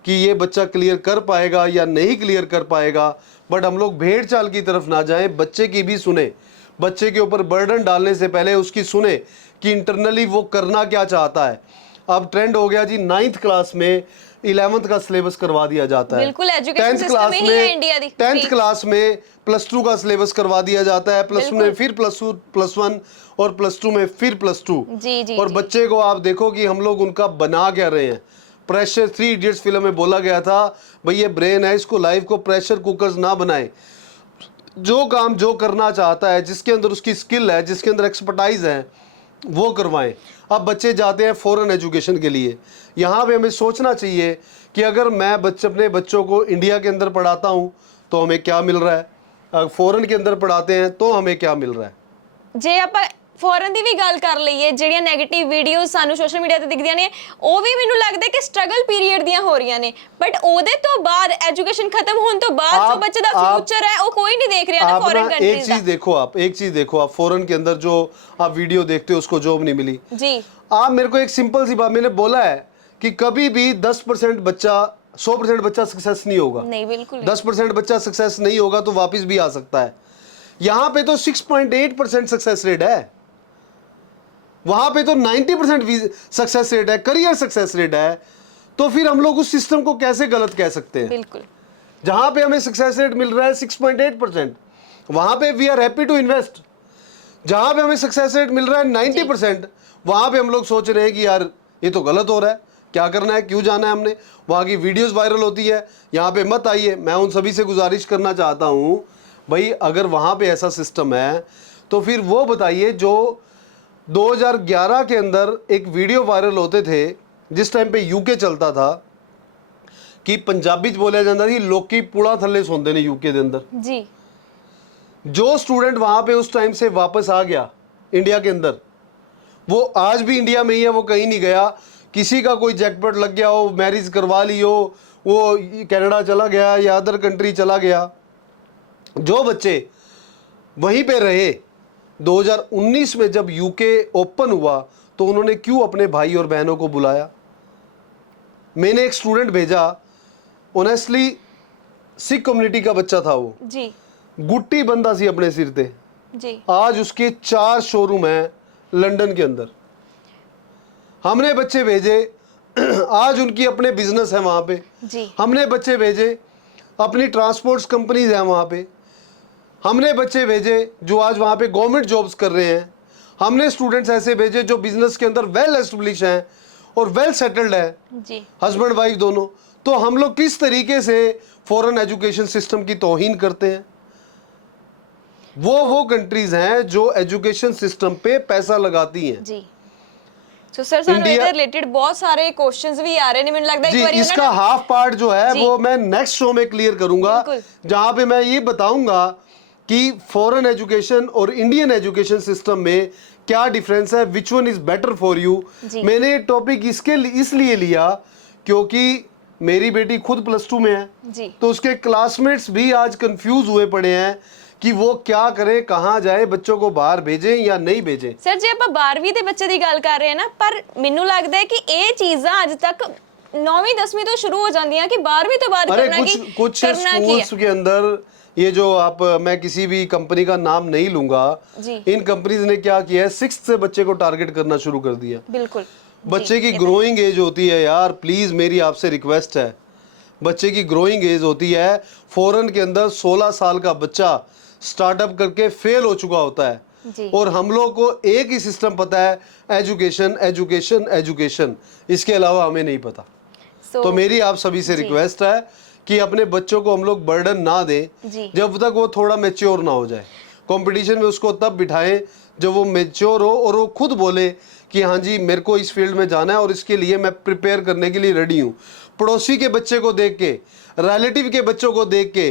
कि ये बच्चा क्लियर कर पाएगा या नहीं क्लियर कर पाएगा। बट हम लोग भेड़ चाल की तरफ ना जाएं, बच्चे की भी सुने, बच्चे के ऊपर बर्डन डालने से पहले उसकी सुने कि इंटरनली वो करना क्या चाहता है। अब ट्रेंड हो गया जी 9th क्लास में 11th का सिलेबस करवा दिया जाता है, बिल्कुल एजुकेशन 10th सिस्टम क्लास में ही है इंडिया में दी। 10th क्लास में +2 का सिलेबस करवा दिया जाता है, +2 में फिर +2 +1 और +2 में फिर +2। जी जी और जी। बच्चे को आप देखो कि हम लोग उनका बना क्या रहे हैं। प्रेशर 3 इडियट्स फिल्म में बोला गया था, भाई ये ब्रेन है, इसको लाइफ को प्रेशर कुकर्स ना बनाए, जो काम जो करना चाहता है, जिसके अंदर उसकी स्किल है, जिसके अंदर एक्सपर्टाइज है, वो करवाएं। अब बच्चे जाते हैं फॉरेन एजुकेशन के लिए, यहाँ पे हमें सोचना चाहिए कि अगर मैं अपने बच्चों को इंडिया के अंदर पढ़ाता हूँ तो हमें क्या मिल रहा है, अगर फॉरेन के अंदर पढ़ाते हैं तो हमें क्या मिल रहा है। ਜੇ ਆਪਾਂ ਫੋਰਨ ਦੀ ਵੀ ਗੱਲ ਕਰ ਲਈਏ, ਜਿਹੜੀਆਂ 네ਗੇਟਿਵ ਵੀਡੀਓਜ਼ ਸਾਨੂੰ ਸੋਸ਼ਲ ਮੀਡੀਆ ਤੇ ਦਿਖਦੀਆਂ ਨੇ, ਉਹ ਵੀ ਮੈਨੂੰ ਲੱਗਦਾ ਕਿ ਸਟਰਗਲ ਪੀਰੀਅਡ ਦੀਆਂ ਹੋ ਰਹੀਆਂ ਨੇ। ਬਟ ਉਹਦੇ ਤੋਂ ਬਾਅਦ ਐਜੂਕੇਸ਼ਨ ਖਤਮ ਹੋਣ ਤੋਂ ਬਾਅਦ ਜੋ ਬੱਚੇ ਦਾ ਫਿਊਚਰ ਹੈ ਉਹ ਕੋਈ नहीं देख रहा ना फॉरेन एक कंट्रीज चीज देखो, आप फॉरेन के अंदर जो आप वीडियो देखते हो उसको जॉब नहीं मिली जी। आप मेरे को एक सिंपल सी बात, मैंने बोला है कि कभी भी 10% बच्चा 100% बच्चा सक्सेस नहीं होगा, नहीं बिल्कुल 10% बच्चा सक्सेस नहीं होगा तो वापस भी आ सकता है। यहाँ पे तो 6.8% सक्सेस रेट है, वहां पे तो 90% सक्सेस रेट है, करियर सक्सेस रेट है। तो फिर हम लोग उस सिस्टम को कैसे गलत कह सकते हैं? बिल्कुल। जहां पे हमें सक्सेस रेट मिल रहा है 6.8%, वहां पे we are happy to invest. जहां पे हमें सक्सेस रेट मिल रहा है 90%, वहां पे हम लोग सोच रहे हैं कि यार ये तो गलत हो रहा है, क्या करना है, क्यों जाना है हमने। वहां की वीडियोस वायरल होती है, यहाँ पे मत आइए। मैं उन सभी से गुजारिश करना चाहता हूँ, भाई अगर वहां पे ऐसा सिस्टम है तो फिर वो बताइए। जो 2011 के अंदर एक वीडियो वायरल होते थे, जिस टाइम पे यूके चलता था, कि पंजाबी च बोलिया जाता थी लोकी पुड़ा थल्ले सोंदे ने यूके के अंदर। जी। जो स्टूडेंट वहां पे उस टाइम से वापस आ गया इंडिया के अंदर, वो आज भी इंडिया में ही है, वो कहीं नहीं गया। किसी का कोई जैकपॉट लग गया हो, मैरिज करवा ली हो, वो कनाडा चला गया या अदर कंट्री चला गया, जो बच्चे वहीं पे रहे 2019 में जब यूके ओपन हुआ तो उन्होंने क्यों अपने भाई और बहनों को बुलाया। मैंने एक स्टूडेंट भेजा, ऑनेस्टली सिख कम्युनिटी का बच्चा था, वो जी। गुट्टी बंदा सी अपने सिर ते। जी। आज उसके 4 शोरूम हैं लंदन के अंदर। हमने बच्चे भेजे, आज उनकी अपने बिजनेस है वहां पे। जी। हमने बच्चे भेजे, अपनी ट्रांसपोर्ट्स कंपनीज हैं वहां पे। हमने बच्चे भेजे जो आज वहाँ पे गवर्नमेंट जॉब्स कर रहे हैं। हमने स्टूडेंट्स ऐसे भेजे जो बिजनेस के अंदर वेल एस्टेब्लिश हैं और वेल सेटल्ड है, जी। हस्बैंड वाइफ दोनों। तो हम लोग किस तरीके से फॉरेन एजुकेशन सिस्टम की तौहीन करते हैं। वो कंट्रीज हैं जो एजुकेशन सिस्टम पे पैसा लगाती हैं। जी। सो सर ਸਾਨੂੰ ਇਹਦੇ ਰਿਲੇਟਡ ਬਹੁਤ ਸਾਰੇ क्वेश्चंस भी आ रहे हैं, ਮੈਨੂੰ लगता है एक बार इसका हाफ पार्ट जो है वो मैं नेक्स्ट शो में क्लियर करूंगा, जहां पे मैं ये बताऊंगा कि फॉरेन एजुकेशन और इंडियन एजुकेशन सिस्टम में क्या डिफरेंस है, which one is better for you. मैंने टॉपिक इसलिए लिया क्योंकि मेरी बेटी खुद +2 में है जी। तो उसके क्लासमेट्स भी आज कंफ्यूज हुए पड़े हैं कि वो क्या करे, कहाँ जाए, बच्चों को बाहर भेजें या नहीं भेजें। सर जे ਆਪਾਂ 12ਵੀਂ ਦੇ ਬੱਚੇ ਦੀ ਗੱਲ ਕਰ ਰਹੇ ਹਾਂ ਨਾ, ਪਰ ਮੈਨੂੰ ਲੱਗਦਾ ਹੈ ਕਿ ਇਹ ਚੀਜ਼ਾਂ ਅੱਜ ਤੱਕ 9ਵੀਂ 10ਵੀਂ ਤੋਂ शुरू हो जाती हैं कि 12वीं तो बाद करना की कुछ स्कूल्स के अंदर ये जो आप, मैं किसी भी कंपनी का नाम नहीं लूंगा, इन कंपनीज ने क्या किया है, 6th से बच्चे को टारगेट करना शुरू कर दिया। बिल्कुल। बच्चे की ग्रोइंग एज होती है यार, प्लीज मेरी आपसे रिक्वेस्ट है, बच्चे की ग्रोइंग एज होती है। फॉरेन के अंदर 16 साल का बच्चा स्टार्टअप करके फेल हो चुका होता है, और हम लोग को एक ही सिस्टम पता है, एजुकेशन एजुकेशन एजुकेशन, इसके अलावा हमें नहीं पता। तो मेरी आप सभी से रिक्वेस्ट है कि अपने बच्चों को हम लोग बर्डन ना दें जब तक वो थोड़ा मेच्योर ना हो जाए। कंपटीशन में उसको तब बिठाएं जब वो मेच्योर हो और वो खुद बोले कि हाँ जी मेरे को इस फील्ड में जाना है और इसके लिए मैं प्रिपेयर करने के लिए रेडी हूँ। पड़ोसी के बच्चे को देख के, रिलेटिव के बच्चों को देख के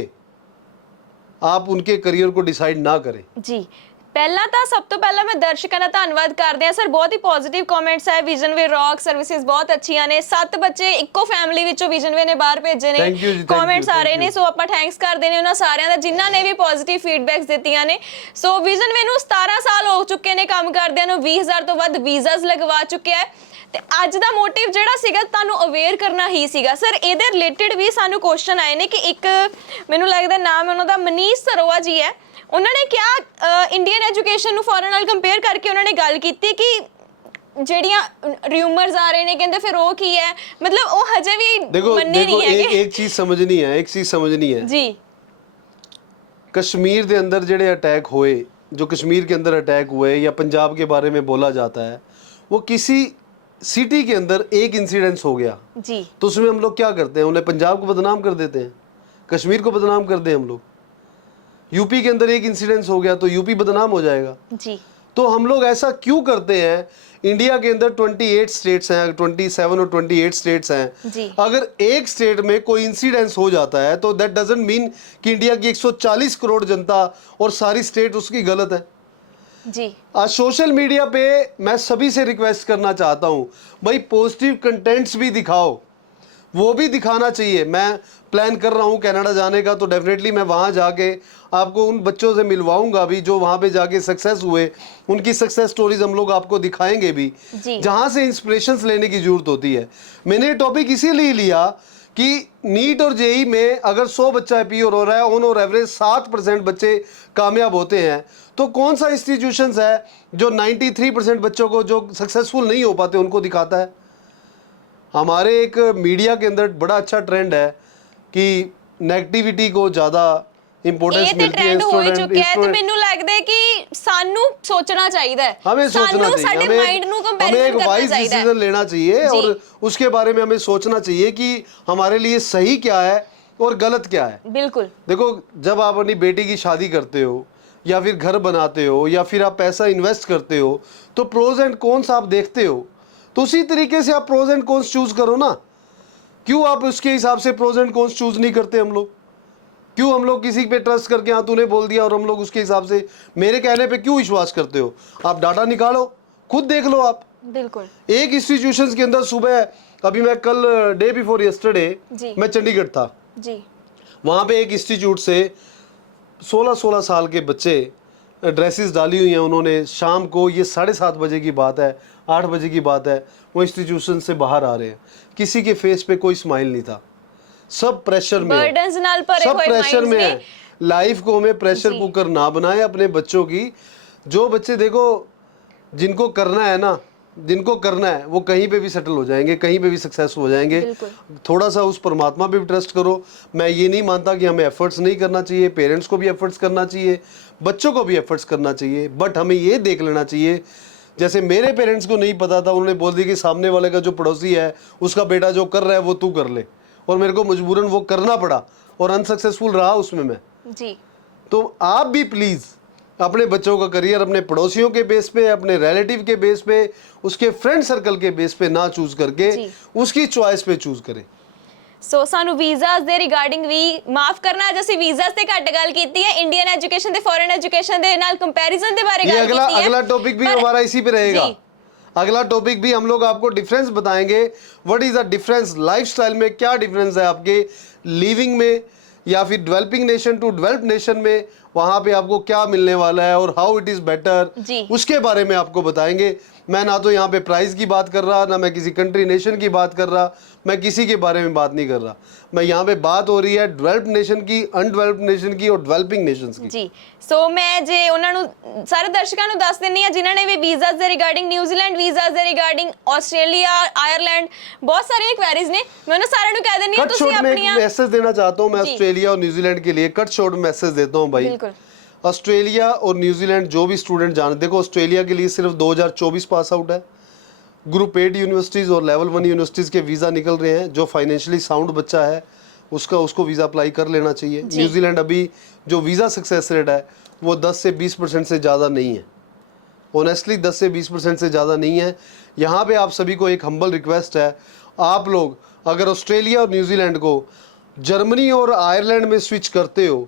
आप उनके करियर को डिसाइड ना करें। जी, ਪਹਿਲਾਂ ਤਾਂ ਸਭ ਤੋਂ ਪਹਿਲਾਂ ਮੈਂ ਦਰਸ਼ਕਾਂ ਦਾ ਧੰਨਵਾਦ ਕਰਦੇ ਹਾਂ ਸਰ, ਬਹੁਤ ਹੀ ਪੋਜ਼ਿਟਿਵ ਕਮੈਂਟਸ ਹੈ। ਵਿਜ਼ਨਵੇ ਰੌਕ ਸਰਵਿਸਿਜ਼ ਬਹੁਤ ਅੱਛੀਆਂ ਨੇ, 7 ਬੱਚੇ ਇੱਕੋ ਫੈਮਿਲੀ ਵਿੱਚੋਂ ਵਿਜ਼ਨਵੇ ਨੇ ਬਾਹਰ ਭੇਜੇ ਨੇ, ਕਮੈਂਟਸ ਆ ਰਹੇ ਨੇ, ਸੋ ਆਪਾਂ ਥੈਂਕਸ ਕਰਦੇ ਨੇ ਉਹਨਾਂ ਸਾਰਿਆਂ ਦਾ ਜਿਨ੍ਹਾਂ ਨੇ ਵੀ ਪੋਜ਼ਿਟਿਵ ਫੀਡਬੈਕਸ ਦਿੱਤੀਆਂ ਨੇ। ਸੋ ਵਿਜ਼ਨਵੇ ਨੂੰ 17 ਸਾਲ ਹੋ ਚੁੱਕੇ ਨੇ ਕੰਮ ਕਰਦਿਆਂ ਨੂੰ, 20,000 ਤੋਂ ਵੱਧ ਵੀਜ਼ਾਸ ਲਗਵਾ ਚੁੱਕਿਆ ਹੈ। ਤੇ ਅੱਜ ਦਾ ਮੋਟਿਵ ਜਿਹੜਾ ਸੀਗਾ ਤੁਹਾਨੂੰ ਅਵੇਅਰ ਕਰਨਾ ਹੀ ਸੀਗਾ ਸਰ। ਇਹਦੇ ਰਿਲੇਟਡ ਵੀ ਸਾਨੂੰ ਕੁਐਸਚਨ ਆਏ ਨੇ ਕਿ ਇੱਕ ਮੈਨੂੰ ਲੱਗਦਾ ਨਾਮ ਉਹਨਾਂ ਦਾ ਮਨੀਸ਼ ਸਰੋਆ ਜੀ ਹੈ, ਉਹਨਾਂ ਨੇ ਕਿਹਾ ਇੰਡੀਅਨ ਐਜੂਕੇਸ਼ਨ ਨੂੰ ਫੋਰਨ ਨਾਲ ਕੰਪੇਅਰ ਕਰਕੇ ਉਹਨਾਂ ਨੇ ਗੱਲ ਕੀਤੀ ਕਿ ਜਿਹੜੀਆਂ ਰਿਊਮਰਸ ਆ ਰਹੇ ਨੇ ਕਹਿੰਦੇ ਫਿਰ ਉਹ ਕੀ ਹੈ, मतलब ਉਹ ਹਜੇ ਵੀ ਮੰਨੇ ਨਹੀਂ ਹੈਗੇ। एक चीज समझनी है जी, कश्मीर के अंदर ਜਿਹੜੇ अटैक हुए, जो कश्मीर के अंदर अटैक हुए या पंजाब के बारे में बोला जाता है, वो किसी सिटी के अंदर एक इंसिडेंस हो गया जी, तो उसमें हम लोग क्या करते हैं, उन्हें पंजाब को बदनाम कर देते हैं, कश्मीर को बदनाम कर दें हम लोग। यूपी के अंदर एक इंसिडेंस हो गया तो यूपी बदनाम हो जाएगा जी। तो हम लोग ऐसा क्यों करते हैं? इंडिया के अंदर 28 स्टेट्स हैं, 27 और 28 स्टेट्स हैं जी। अगर एक स्टेट में कोई इंसिडेंस हो जाता है तो दैट डजंट मीन कि इंडिया की 140 करोड़ जनता और सारी स्टेट उसकी गलत है जी। आज सोशल मीडिया पे मैं सभी से रिक्वेस्ट करना चाहता हूँ, भाई पॉजिटिव कंटेंट्स भी दिखाओ, वो भी दिखाना चाहिए। मैं प्लान कर रहा हूँ कनाडा जाने का, तो डेफिनेटली मैं वहाँ जाके आपको उन बच्चों से मिलवाऊंगा भी जो वहाँ पे जाके सक्सेस हुए, उनकी सक्सेस स्टोरीज हम लोग आपको दिखाएंगे भी, जहाँ से इंस्पिरेशंस लेने की जरूरत होती है। मैंने ये टॉपिक इसीलिए लिया कि नीट और जेई में अगर 100 बच्चा अपीयर हो रहा है, ऑन और एवरेज 7% बच्चे कामयाब होते हैं, तो कौन सा इंस्टीट्यूशंस है जो 93% बच्चों को जो सक्सेसफुल नहीं हो पाते उनको दिखाता है? हमारे एक मीडिया के अंदर बड़ा अच्छा ट्रेंड है कि नेगेटिविटी को ज़्यादा इंपोर्टेंस मिलती है स्टूडेंट। तो ਮੈਨੂੰ ਲੱਗਦਾ है कि ਸਾਨੂੰ सोचना चाहिए, हमें सोचना चाहिए, हमें माइंड नु कंपैरिजन हमें एक वाइज डिसीजन लेना चाहिए और उसके बारे में हमें सोचना चाहिए कि हमारे लिए सही क्या है और गलत क्या है। बिल्कुल। देखो जब आप अपनी बेटी की शादी करते हो या फिर घर बनाते हो या फिर आप पैसा इन्वेस्ट करते हो तो प्रोज एंड कॉन्स आप देखते हो, तो उसी तरीके से आप प्रोज एंड कॉन्स चूज करो ना। क्यों आप उसके हिसाब से प्रोज एंड कॉन्स चूज नहीं करते? हम लोग क्यों, हम लोग किसी पे ट्रस्ट करके हाँ तूने बोल दिया और हम लोग उसके हिसाब से, मेरे कहने पे क्यों विश्वास करते हो? आप डाटा निकालो, खुद देख लो आप। बिल्कुल। एक इंस्टीट्यूशंस के अंदर सुबह, अभी मैं कल डे बिफोर यस्टरडे मैं चंडीगढ़ था जी, वहाँ पे एक इंस्टीट्यूट से 16 साल के बच्चे ड्रेसेस डाली हुई हैं उन्होंने, शाम को ये 7:30 बजे की बात है, 8 बजे की बात है, वो इंस्टीट्यूशन से बाहर आ रहे हैं, किसी के फेस पे कोई स्माइल नहीं था, सब प्रेशर में है, सब प्रेशर में है। लाइफ को हमें प्रेशर कुकर ना बनाए अपने बच्चों की। जो बच्चे देखो जिनको करना है ना, जिनको करना है वो कहीं पे भी सेटल हो जाएंगे, कहीं पे भी सक्सेस हो जाएंगे। थोड़ा सा उस परमात्मा पे भी ट्रस्ट करो। मैं ये नहीं मानता कि हमें एफर्ट्स नहीं करना चाहिए, पेरेंट्स को भी एफर्ट्स करना चाहिए, बच्चों को भी एफर्ट्स करना चाहिए, बट हमें ये देख लेना चाहिए, जैसे मेरे पेरेंट्स को नहीं पता था, उन्होंने बोल दिया कि सामने वाले का जो पड़ोसी है उसका बेटा जो कर रहा है वो तू कर ले, और मेरे को मजबूरन वो करना पड़ा और अनसक्सेसफुल रहा उसमें मैं जी। तो आप भी प्लीज़ अपने बच्चों का करियर अपने पड़ोसियों के बेस पे, अपने रिलेटिव के बेस पे, उसके फ्रेंड सर्कल के बेस पे ना चूज करके उसकी चॉइस पे चूज करें। ਸੋ ਸਾਨੂੰ ਵੀਜ਼ਾਸ ਦੇ ਰਿਗਾਰਡਿੰਗ ਵੀ ਮਾਫ ਕਰਨਾ, ਅੱਜ ਅਸੀਂ ਵੀਜ਼ਾਸ ਤੇ ਘੱਟ ਗੱਲ ਕੀਤੀ ਹੈ, ਇੰਡੀਅਨ ਐਜੂਕੇਸ਼ਨ ਤੇ ਫੋरेन एजुकेशन ਦੇ ਨਾਲ ਕੰਪੈਰੀਜ਼ਨ ਦੇ ਬਾਰੇ ਗੱਲ ਕੀਤੀ है। अगला टॉपिक भी हमारा इसी पे रहेगा। अगला टॉपिक भी हम लोग आपको डिफरेंस बताएंगे, what is the difference lifestyle में, क्या डिफरेंस है आपके लिविंग में या फिर developing nation to developed nation में, वहाँ पे आपको क्या मिलने वाला है और हाउ इट इज बेटर, उसके बारे में आपको बताएंगे। मैं ना तो यहाँ पे प्राइस की बात कर रहा, ना मैं किसी कंट्री नेशन की बात कर रहा, मैं किसी के बारे में बात नहीं कर रहा। मैं यहाँ पे बात ਹੋ ਰਹੀ ਹੈ ਡਿਵੈਲਪਡ ਨੇਸ਼ਨ की, ਅਨਡਿਵੈਲਪਡ ਨੇਸ਼ਨ की और ਡਿਵੈਲਪਿੰਗ ਨੇਸ਼ਨਸ की। ਜੀ ਸੋ ਮੈਂ ਜੇ ਉਹਨਾਂ ਨੂੰ ਸਾਰੇ ਦਰਸ਼ਕਾਂ ਨੂੰ ਦੱਸ ਦਿੰਨੀ ਆ ਜਿਨ੍ਹਾਂ ਨੇ ਵੀ ਵੀਜ਼ਾਸ ਦੇ ਰਿਗਾਰਡਿੰਗ, ਨਿਊਜ਼ੀਲੈਂਡ ਵੀਜ਼ਾਸ ਦੇ ਰਿਗਾਰਡਿੰਗ, ਆਸਟ੍ਰੇਲੀਆ, ਆਇਰਲੈਂਡ, ਬਹੁਤ ਸਾਰੀਆਂ ਕੁਐਰੀਜ਼ ਨੇ। ਮੈਂ ਉਹਨਾਂ ਸਾਰਿਆਂ ਨੂੰ ਕਹਿ ਦਿੰਨੀ ਆ कट ਤੁਸੀਂ शॉर्ट में ਆਪਣੀਆਂ एक मैसेज देना चाहता हूँ मैं जी। ऑस्ट्रेलिया और न्यूजीलैंड के लिए, कट शॉर्ट मैसेज देता हूँ भाई। बिल्कुल। ऑस्ट्रेलिया और न्यूजीलैंड जो भी स्टूडेंट जाने, देखो ऑस्ट्रेलिया के लिए सिर्फ 2024 पास आउट है, ग्रुप 8 यूनिवर्सिटीज़ और लेवल 1 यूनिवर्सिटीज़ के वीज़ा निकल रहे हैं। जो फाइनेंशियली साउंड बच्चा है उसको वीज़ा अप्लाई कर लेना चाहिए। न्यूजीलैंड अभी जो वीज़ा सक्सेस रेट है वो 10 से 20% से ज़्यादा नहीं है, ऑनेस्टली 10 से 20% से ज़्यादा नहीं है। यहाँ पे आप सभी को एक हम्बल रिक्वेस्ट है, आप लोग अगर ऑस्ट्रेलिया और न्यूजीलैंड को जर्मनी और आयरलैंड में स्विच करते हो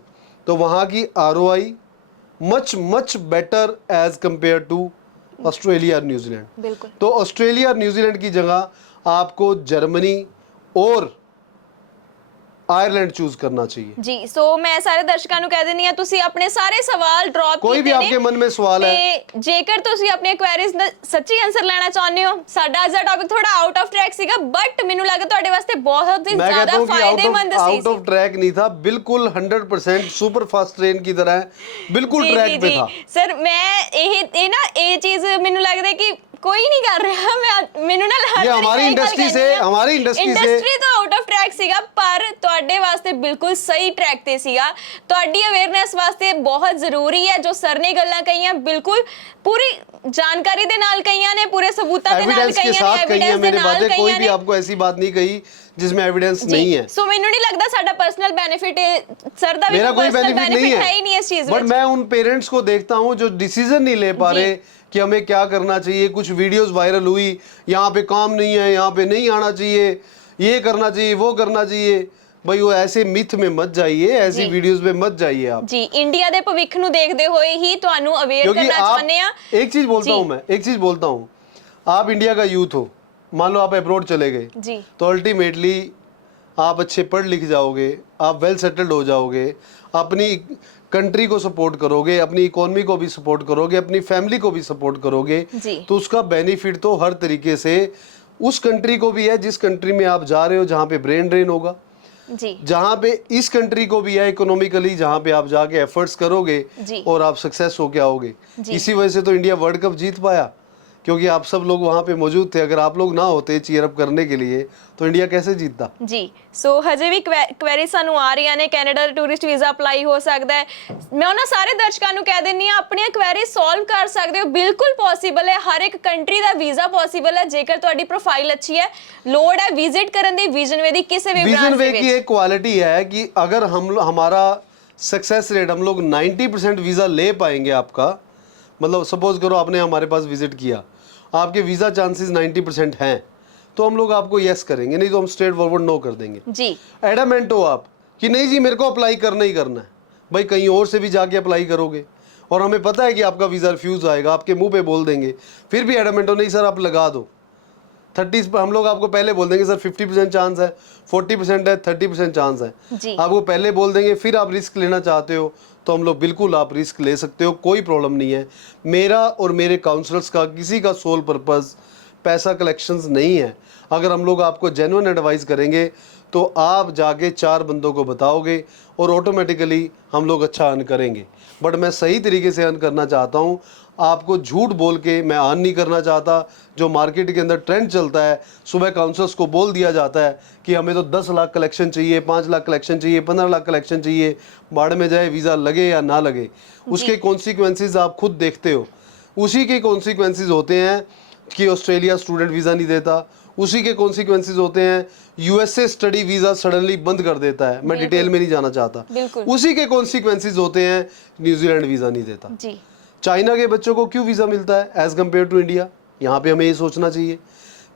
तो वहाँ की ROI much better as compare to Australia और न्यूजीलैंड। बिल्कुल। तो ऑस्ट्रेलिया और न्यूजीलैंड की जगह आपको जर्मनी और आयरलैंड चूज करना चाहिए। ਜੀ ਸੋ ਮੈਂ ਸਾਰੇ ਦਰਸ਼ਕਾਂ ਨੂੰ ਕਹਿ ਦਿੰਨੀ ਆ ਤੁਸੀਂ ਆਪਣੇ ਸਾਰੇ ਸਵਾਲ ਡ੍ਰੌਪ ਕੀਤੇ ਨੇ। कोई भी आपके मन में सवाल है, ਤੇ ਜੇਕਰ ਤੁਸੀਂ ਆਪਣੇ ਕੁਐਰੀਜ਼ ਦਾ ਸੱਚੀ ਆਨਸਰ ਲੈਣਾ ਚਾਹੁੰਦੇ ਹੋ, ਸਾਡਾ ਅੱਜ ਦਾ ਟੌਪਿਕ ਥੋੜਾ ਆਊਟ ਆਫ ਟਰੈਕ ਸੀਗਾ ਬਟ ਮੈਨੂੰ ਲੱਗਦਾ ਤੁਹਾਡੇ ਵਾਸਤੇ ਬਹੁਤ ਹੀ मैं कहता ਜ਼ਿਆਦਾ हूँ कि ਫਾਇਦੇਮੰਦ ਸੀ। आउट ऑफ ट्रैक नहीं था, बिल्कुल 100% सुपर फास्ट ट्रेन की तरह है, बिल्कुल ट्रैक पे था। ਸਰ ਮੈਂ ਇਹ ਨਾ ਇਹ ਚੀਜ਼ ਮੈਨੂੰ ਲੱਗਦਾ ਕਿ ਕੋਈ ਨਹੀਂ ਕਰ ਰਿਹਾ। ਮੈਨੂੰ ਨਾ ये हमारी इंडस्ट्री से ਇੰਡਸਟਰੀ ਤਾਂ ਆਊਟ ਆਫ ਟਰੈਕ ਸੀਗਾ ਪਰ ਤੁਹਾਡੇ ਵਾਸਤੇ ਬਿਲਕੁਲ ਸਹੀ ਟਰੈਕ ਤੇ ਸੀਗਾ। ਤੁਹਾਡੀ ਅਵੇਅਰਨੈਸ ਵਾਸਤੇ ਬਹੁਤ ਜ਼ਰੂਰੀ ਹੈ ਜੋ ਸਰ ਨੇ ਗੱਲਾਂ ਕਹੀਆਂ, ਬਿਲਕੁਲ पूरी जानकारी ਦੇ ਨਾਲ ਕਹੀਆਂ ਨੇ, ਪੂਰੇ ਸਬੂਤਾਂ ਦੇ ਨਾਲ एविडेंस के ਕਹੀਆਂ ਨੇ, साथ कही है एविडेंस ਦੇ मैंने ਨਾਲ बातें, कोई ਕਹੀਆਂ भी ਨੇ। आपको ऐसी बात नहीं कही जिसमें एविडेंस नहीं है। ਸੋ ਮੈਨੂੰ ਨਹੀਂ ਲੱਗਦਾ ਸਾਡਾ ਪਰਸਨਲ ਬੈਨੀਫਿਟ ਸਰ ਦਾ ਵੀ मेरा कोई personal बेनिफिट नहीं benefit है ही नहीं इस चीज बट में। मैं उन पेरेंट्स को देखता हूँ जो डिसीजन नहीं ले पा रहे कि हमें क्या करना चाहिए। कुछ वीडियोस वायरल हुई, यहाँ पे काम नहीं है, यहाँ पे नहीं आना चाहिए, ये करना चाहिए, वो करना चाहिए। भाई वो ऐसे मिथ में मत जाइए, ऐसी वीडियोस में मत जाइए आप जी। इंडिया ਦੇ ਭਵਿੱਖ ਨੂੰ ਦੇਖਦੇ ਹੋਏ ਹੀ ਤੁਹਾਨੂੰ ਅਵੇਅਰ क्योंकि ਕਰਨਾ ਚਾਹੁੰਦੇ ਆ। एक चीज बोलता हूँ मैं, एक चीज बोलता हूँ, आप इंडिया का यूथ हो, मान लो आप अब्रॉड चले गए जी तो अल्टीमेटली आप अच्छे पढ़ लिख जाओगे, आप वेल सेटल्ड हो जाओगे, अपनी कंट्री को सपोर्ट करोगे, अपनी इकोनॉमी को भी सपोर्ट करोगे, अपनी फैमिली को भी सपोर्ट करोगे, जी। तो उसका बेनिफिट तो हर तरीके से उस कंट्री को भी है जिस कंट्री में आप जा रहे हो, जहाँ पे ब्रेन ड्रेन होगा, जी जहाँ पे इस कंट्री को भी है इकोनॉमिकली, जहाँ पे आप जाके एफर्ट्स करोगे जी। और आप सक्सेस होके आओगे। जी। इसी वजह से तो इंडिया वर्ल्ड कप जीत पाया, क्योंकि आप सब लोग वहाँ पे मौजूद थे। अगर आप लोग ना होते चीयर अप करने के लिए तो इंडिया कैसे जीतता। ਜੀ ਸੋ ਹਜੇ ਵੀ ਕੁਐਰੀ ਸਾਨੂੰ ਆ ਰਹੀਆਂ ਨੇ, ਕੈਨੇਡਾ ਦਾ ਟੂਰਿਸਟ ਵੀਜ਼ਾ ਅਪਲਾਈ ਹੋ ਸਕਦਾ ਹੈ। ਮੈਂ ਉਹਨਾਂ ਸਾਰੇ ਦਰਸ਼ਕਾਂ ਨੂੰ ਕਹਿ ਦਿੰਨੀ ਆ ਆਪਣੀਆਂ ਕੁਐਰੀ ਸੋਲਵ ਕਰ ਸਕਦੇ ਹੋ, ਬਿਲਕੁਲ ਪੋਸੀਬਲ ਹੈ। ਹਰ ਇੱਕ ਕੰਟਰੀ ਦਾ ਵੀਜ਼ਾ ਪੋਸੀਬਲ ਹੈ ਜੇਕਰ ਤੁਹਾਡੀ ਪ੍ਰੋਫਾਈਲ ਅੱਛੀ ਹੈ। ਲੋੜ ਹੈ ਵਿਜ਼ਿਟ ਕਰਨ ਦੀ ਵਿਜ਼ਨ ਵੇ ਦੀ ਕਿਸੇ ਵੀ विजन ਬ੍ਰਾਂਚ वे ਦੇ की ਵਿੱਚ। एक क्वालिटी है कि अगर हमारा सक्सेस रेट, हम लोग 90% वीज़ा ले पाएंगे आपका, मतलब सपोज करो आपने हमारे पास विजिट किया, आपके वीज़ा चांसेस 90% हैं, तो हम लोग आपको यस करेंगे, नहीं तो हम स्ट्रेट फॉरवर्ड नो कर देंगे। जी एडमेंट हो आप कि नहीं जी मेरे को अप्लाई करना ही करना है, भाई कहीं और से भी जाके अप्लाई करोगे और हमें पता है कि आपका वीज़ा रिफ्यूज़ आएगा, आपके मुंह पे बोल देंगे, फिर भी एडमेंट हो, नहीं सर आप लगा दो 30, हम लोग आपको पहले बोल देंगे सर 50% चांस है, 40% है, 30% चांस है, जी। आपको पहले बोल देंगे। फिर आप रिस्क लेना चाहते हो तो हम लोग बिल्कुल आप रिस्क ले सकते हो, कोई प्रॉब्लम नहीं है। मेरा और मेरे काउंसलर्स का किसी का सोल पर्पस पैसा कलेक्शंस नहीं है। अगर हम लोग आपको जेन्युइन एडवाइस करेंगे तो आप जाके 4 बंदों को बताओगे और ऑटोमेटिकली हम लोग अच्छा अर्न करेंगे। बट मैं सही तरीके से अर्न करना चाहता हूँ, आपको झूठ बोल के मैं अर्न नहीं करना चाहता। जो मार्केट के अंदर ट्रेंड चलता है, सुबह काउंसलर्स को बोल दिया जाता है कि हमें तो 10 लाख कलेक्शन चाहिए, 5 लाख कलेक्शन चाहिए, 15 लाख कलेक्शन चाहिए, बाढ़ में जाए वीज़ा लगे या ना लगे, उसके कॉन्सिक्वेंसेस आप खुद देखते हो। उसी के कॉन्सिक्वेंसेस होते हैं कि ऑस्ट्रेलिया स्टूडेंट वीज़ा नहीं देता, उसी के कॉन्सिक्वेंसेस होते हैं यूएसए स्टडी वीज़ा सडनली बंद कर देता है। मैं डिटेल में नहीं जाना चाहता। उसी के कॉन्सिक्वेंसेस होते हैं न्यूजीलैंड वीज़ा नहीं देता। जी चाइना के बच्चों को क्यों वीज़ा मिलता है एज़ कम्पेयर टू इंडिया, यहाँ पे हमें ये सोचना चाहिए।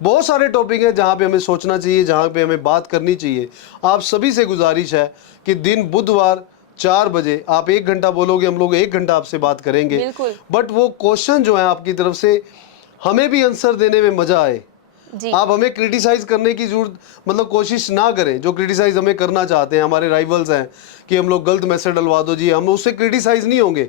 बहुत सारे टॉपिक हैं जहाँ पे हमें सोचना चाहिए, जहाँ पे हमें बात करनी चाहिए। आप सभी से गुजारिश है कि दिन बुधवार 4 बजे आप 1 घंटा बोलोगे, हम लोग 1 घंटा आपसे बात करेंगे। बट वो क्वेश्चन जो है आपकी तरफ से हमें भी आंसर देने में मज़ा आए। आप हमें क्रिटिसाइज करने की जरूरत, मतलब कोशिश ना करें। जो क्रिटिसाइज हमें करना चाहते हैं, हमारे राइवल्स हैं कि हम लोग गलत मैसेज डलवा दो जी, हम उससे क्रिटिसाइज नहीं होंगे।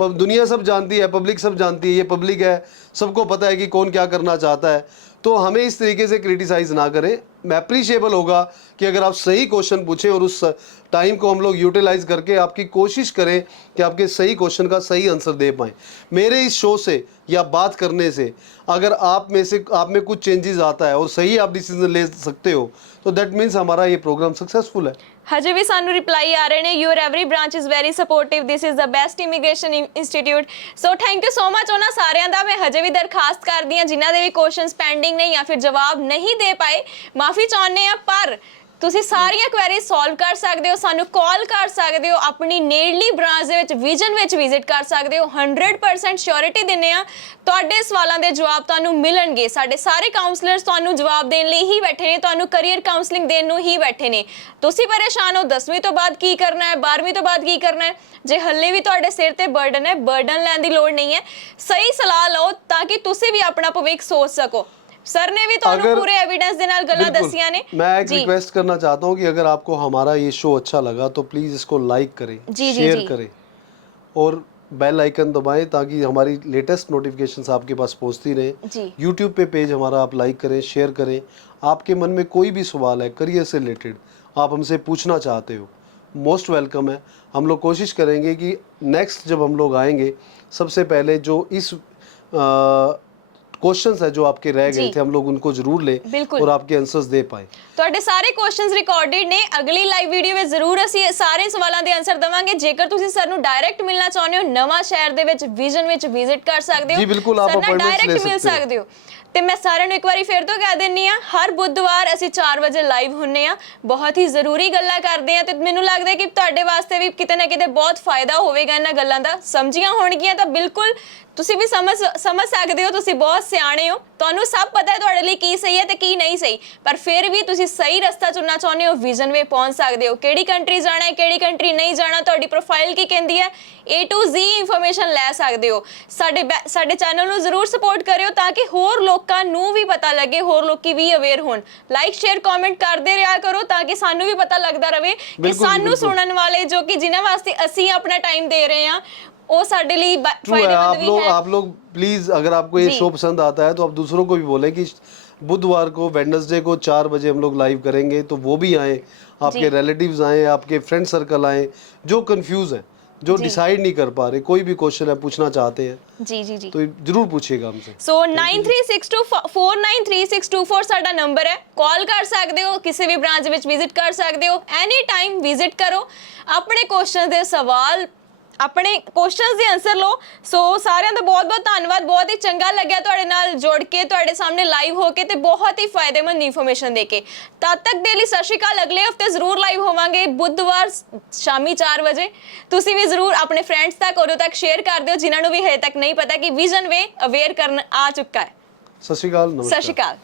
दुनिया सब जानती है, पब्लिक सब जानती है, ये पब्लिक है, सबको पता है कि कौन क्या करना चाहता है। तो हमें इस तरीके से क्रिटिसाइज़ ना करें। मैं अप्रिशिएबल होगा कि अगर आप सही क्वेश्चन पूछें और उस टाइम को हम लोग यूटिलाइज करके आपकी कोशिश करें कि आपके सही क्वेश्चन का सही आंसर दे पाएँ। मेरे इस शो से या बात करने से अगर आप में कुछ चेंजेस आता है और सही आप डिसीजन ले सकते हो, तो दैट मीन्स हमारा ये प्रोग्राम सक्सेसफुल है। हजे भी सानू रिप्लाई आ रहे ने, your every branch is very supportive, this is the best immigration institute. So thank you so much ਉਹਨਾਂ ਸਾਰਿਆਂ ਦਾ। ਮੈਂ ਹਜੇ ਵੀ ਦਰਖਾਸਤ ਕਰਦੀ ਹਾਂ ਜਿਨ੍ਹਾਂ ਦੇ ਵੀ ਕੁਐਸਚਨਸ ਪੈਂਡਿੰਗ ਨੇ ਜਾਂ ਫਿਰ ਜਵਾਬ ਨਹੀਂ ਦੇ ਪਾਏ, ਮਾਫੀ ਚਾਹੁੰਦੇ ਆ, ਪਰ ਤੁਸੀਂ ਸਾਰੀਆਂ ਕੁਐਰੀਜ਼ ਸੋਲਵ ਕਰ ਸਕਦੇ ਹੋ, ਸਾਨੂੰ ਕਾਲ ਕਰ ਸਕਦੇ ਹੋ, ਆਪਣੀ ਨੇੜਲੀ ਬ੍ਰਾਂਚ ਦੇ ਵਿੱਚ ਵਿਜ਼ਨ ਵਿੱਚ ਵਿਜ਼ਿਟ ਕਰ ਸਕਦੇ ਹੋ। 100% ਸ਼ੋਰਿਟੀ ਦਿੰਦੇ ਆ ਤੁਹਾਡੇ ਸਵਾਲਾਂ ਦੇ ਜਵਾਬ ਤੁਹਾਨੂੰ ਮਿਲਣਗੇ। ਸਾਡੇ ਸਾਰੇ ਕਾਉਂਸਲਰਸ ਤੁਹਾਨੂੰ ਜਵਾਬ ਦੇਣ ਲਈ ਹੀ ਬੈਠੇ ਨੇ, ਤੁਹਾਨੂੰ ਕੈਰੀਅਰ ਕਾਉਂਸਲਿੰਗ ਦੇਣ ਨੂੰ ਹੀ ਬੈਠੇ ਨੇ। ਤੁਸੀਂ ਪਰੇਸ਼ਾਨ ਹੋ 10ਵੀਂ ਤੋਂ ਬਾਅਦ ਕੀ ਕਰਨਾ ਹੈ, 12ਵੀਂ ਤੋਂ ਬਾਅਦ ਕੀ ਕਰਨਾ ਹੈ, ਜੇ ਹੱਲੇ ਵੀ ਤੁਹਾਡੇ ਸਿਰ ਤੇ ਬਰਡਨ ਹੈ, ਬਰਡਨ ਲੈਣ ਦੀ ਲੋੜ ਨਹੀਂ ਹੈ। ਸਹੀ ਸਲਾਹ ਲਓ ਤਾਂ ਕਿ ਤੁਸੀਂ ਵੀ ਆਪਣਾ ਭਵਿੱਖ ਸੋਚ ਸਕੋ। सर ने भी तो पूरे एविडेंस दे नाल गल्लां दसियां ने। मैं एक रिक्वेस्ट करना चाहता हूं कि अगर आपको हमारा ये शो अच्छा लगा तो प्लीज इसको लाइक करें, शेयर करें और बेल आइकन दबाएं ताकि हमारी लेटेस्ट नोटिफिकेशंस आपके पास पहुंचती रहे। यूट्यूब पे पेज हमारा आप लाइक करें, शेयर करें। आपके मन में कोई भी सवाल है करियर से रिलेटेड, आप हमसे पूछना चाहते हो, मोस्ट वेलकम है। हम लोग कोशिश करेंगे कि नेक्स्ट जब हम लोग आएंगे सबसे पहले जो इस क्वेश्चंस है जो आपके रह गए थे हम लोग उनको जरूर लें और आपके आंसर्स दे पाए। ਤੁਹਾਡੇ ਸਾਰੇ ਕੁਐਸਚਨਸ ਰਿਕਾਰਡਡ ਨੇ। ਅਗਲੀ ਲਾਈਵ ਵੀਡੀਓ ਵਿੱਚ ਜ਼ਰੂਰ ਅਸੀਂ ਸਾਰੇ ਸਵਾਲਾਂ ਦੇ ਆਨਸਰ ਦਵਾਂਗੇ। ਜੇਕਰ ਤੁਸੀਂ ਸਰ ਨੂੰ ਡਾਇਰੈਕਟ ਮਿਲਣਾ ਚਾਹੁੰਦੇ ਹੋ, ਨਵਾਂ ਸ਼ਹਿਰ ਦੇ ਵਿੱਚ ਵਿਜ਼ਨ ਵਿੱਚ ਵਿਜ਼ਿਟ ਕਰ ਸਕਦੇ ਹੋ, ਜੀ ਬਿਲकुल आप अपॉइंटमेंट ले मिल सकते हो। ਤੇ ਮੈਂ ਸਾਰਿਆਂ ਨੂੰ ਇੱਕ ਵਾਰੀ ਫੇਰ ਤੋਂ ਕਹਿ ਦਿੰਨੀ ਆ, ਹਰ ਬੁੱਧਵਾਰ ਅਸੀਂ 4 ਵਜੇ ਲਾਈਵ ਹੁੰਨੇ ਆ, ਬਹੁਤ ਹੀ ਜ਼ਰੂਰੀ ਗੱਲਾਂ ਕਰਦੇ ਆ ਤੇ ਮੈਨੂੰ ਲੱਗਦਾ ਕਿ ਤੁਹਾਡੇ ਵਾਸਤੇ ਵੀ ਕਿਤੇ ਨਾ ਕਿਤੇ ਬਹੁਤ ਫਾਇਦਾ ਹੋਵੇਗਾ ਇਹਨਾਂ ਗੱਲਾਂ ਦਾ। ਸਮਝੀਆਂ ਹੋਣਗੀਆਂ ਤਾਂ ਬਿਲਕੁਲ ਤੁਸੀਂ ਵੀ ਸਮਝ ਸਕਦੇ ਹੋ, ਤੁਸੀਂ ਬਹੁਤ ਸਿਆਣੇ ਹੋ, ਤੁਹਾਨੂੰ ਸਭ ਪਤਾ ਹੈ ਤੁਹਾਡੇ ਲਈ ਕੀ ਸਹੀ ਹੈ ਤੇ ਕੀ ਨਹੀਂ ਸਹੀ, ਪਰ ਫਿਰ ਵੀ ਤੁਸੀਂ ਸਹੀ ਰਸਤਾ ਚੁਣਨਾ ਚਾਹੁੰਦੇ ਹੋ, ਵਿਜ਼ਨ ਵੇ ਪਹੁੰਚ ਸਕਦੇ ਹੋ। ਕਿਹੜੀ ਕੰਟਰੀ ਜਾਣਾ ਹੈ, ਕਿਹੜੀ ਕੰਟਰੀ ਨਹੀਂ ਜਾਣਾ, ਤੁਹਾਡੀ ਪ੍ਰੋਫਾਈਲ ਕੀ ਕਹਿੰਦੀ ਹੈ, A to Z ਇਨਫੋਰਮੇਸ਼ਨ ਲੈ ਸਕਦੇ ਹੋ। ਸਾਡੇ ਚੈਨਲ ਨੂੰ ਜ਼ਰੂਰ ਸਪੋਰਟ ਕਰਿਓ ਤਾਂ ਕਿ ਹੋਰ ਲੋਕਾਂ ਨੂੰ ਵੀ ਪਤਾ ਲੱਗੇ, ਹੋਰ ਲੋਕੀ ਵੀ ਅਵੇਅਰ ਹੋਣ। ਲਾਈਕ ਸ਼ੇਅਰ ਕਮੈਂਟ ਕਰਦੇ ਰਿਹਾ ਕਰੋ ਤਾਂ ਕਿ ਸਾਨੂੰ ਵੀ ਪਤਾ ਲੱਗਦਾ ਰਹੇ ਕਿ ਸਾਨੂੰ ਸੁਣਨ ਵਾਲੇ ਜੋ ਕਿ ਜਿਨ੍ਹਾਂ ਵਾਸਤੇ ਅਸੀਂ ਆਪਣਾ ਟਾਈਮ ਦੇ ਰਹੇ ਹਾਂ वो साडे लिए फायदेमंद भी है। आप लोग प्लीज अगर आपको ये शो पसंद आता है तो आप दूसरों को भी बोलें कि बुधवार को वेडनेसडे को 4 बजे हम लोग लाइव करेंगे, तो वो भी आए, आपके रिलेटिव्स आए, आपके फ्रेंड सर्कल आए जो कंफ्यूज है, जो डिसाइड नहीं कर पा रहे, कोई भी क्वेश्चन है पूछना चाहते हैं जी जी जी तो जरूर पूछिएगा हमसे। सो 9362493624 ਸਾਡਾ ਨੰਬਰ ਹੈ, ਕਾਲ ਕਰ ਸਕਦੇ ਹੋ, ਕਿਸੇ ਵੀ ਬ੍ਰਾਂਚ ਵਿੱਚ ਵਿਜ਼ਿਟ ਕਰ ਸਕਦੇ ਹੋ, ਐਨੀ ਟਾਈਮ ਵਿਜ਼ਿਟ ਕਰੋ, ਆਪਣੇ ਕੁਐਸਚਨ ਦੇ ਸਵਾਲ ਆਪਣੇ ਕੁਐਸਚਨਸ ਦੇ ਆਨਸਰ ਲਓ। ਸੋ ਸਾਰਿਆਂ ਦਾ ਬਹੁਤ ਬਹੁਤ ਧੰਨਵਾਦ। ਬਹੁਤ ਹੀ ਚੰਗਾ ਲੱਗਿਆ ਤੁਹਾਡੇ ਨਾਲ ਜੁੜ ਕੇ, ਤੁਹਾਡੇ ਸਾਹਮਣੇ ਲਾਈਵ ਹੋ ਕੇ ਤੇ ਬਹੁਤ ਹੀ ਫਾਇਦੇਮੰਦ ਇਨਫੋਰਮੇਸ਼ਨ ਦੇ ਕੇ। ਤਦ ਤੱਕ ਦੇ ਲਈ ਸਤਿ ਸ਼੍ਰੀ ਅਕਾਲ। ਅਗਲੇ ਹਫਤੇ ਜ਼ਰੂਰ ਲਾਈਵ ਹੋਵਾਂਗੇ ਬੁੱਧਵਾਰ ਸ਼ਾਮੀ 4 ਵਜੇ। ਤੁਸੀਂ ਵੀ ਜ਼ਰੂਰ ਆਪਣੇ ਫਰੈਂਡਸ ਤੱਕ ਉਦੋਂ ਤੱਕ ਸ਼ੇਅਰ ਕਰ ਦਿਓ ਜਿਨ੍ਹਾਂ ਨੂੰ ਵੀ ਹਜੇ ਤੱਕ ਨਹੀਂ ਪਤਾ ਕਿ ਵਿਜ਼ਨ ਵੇ ਅਵੇਅਰ ਕਰਨ ਆ ਚੁੱਕਾ ਹੈ। ਸਤਿ ਸ਼੍ਰੀ ਅਕਾਲ। ਸਤਿ ਸ਼੍ਰੀ ਅਕਾਲ।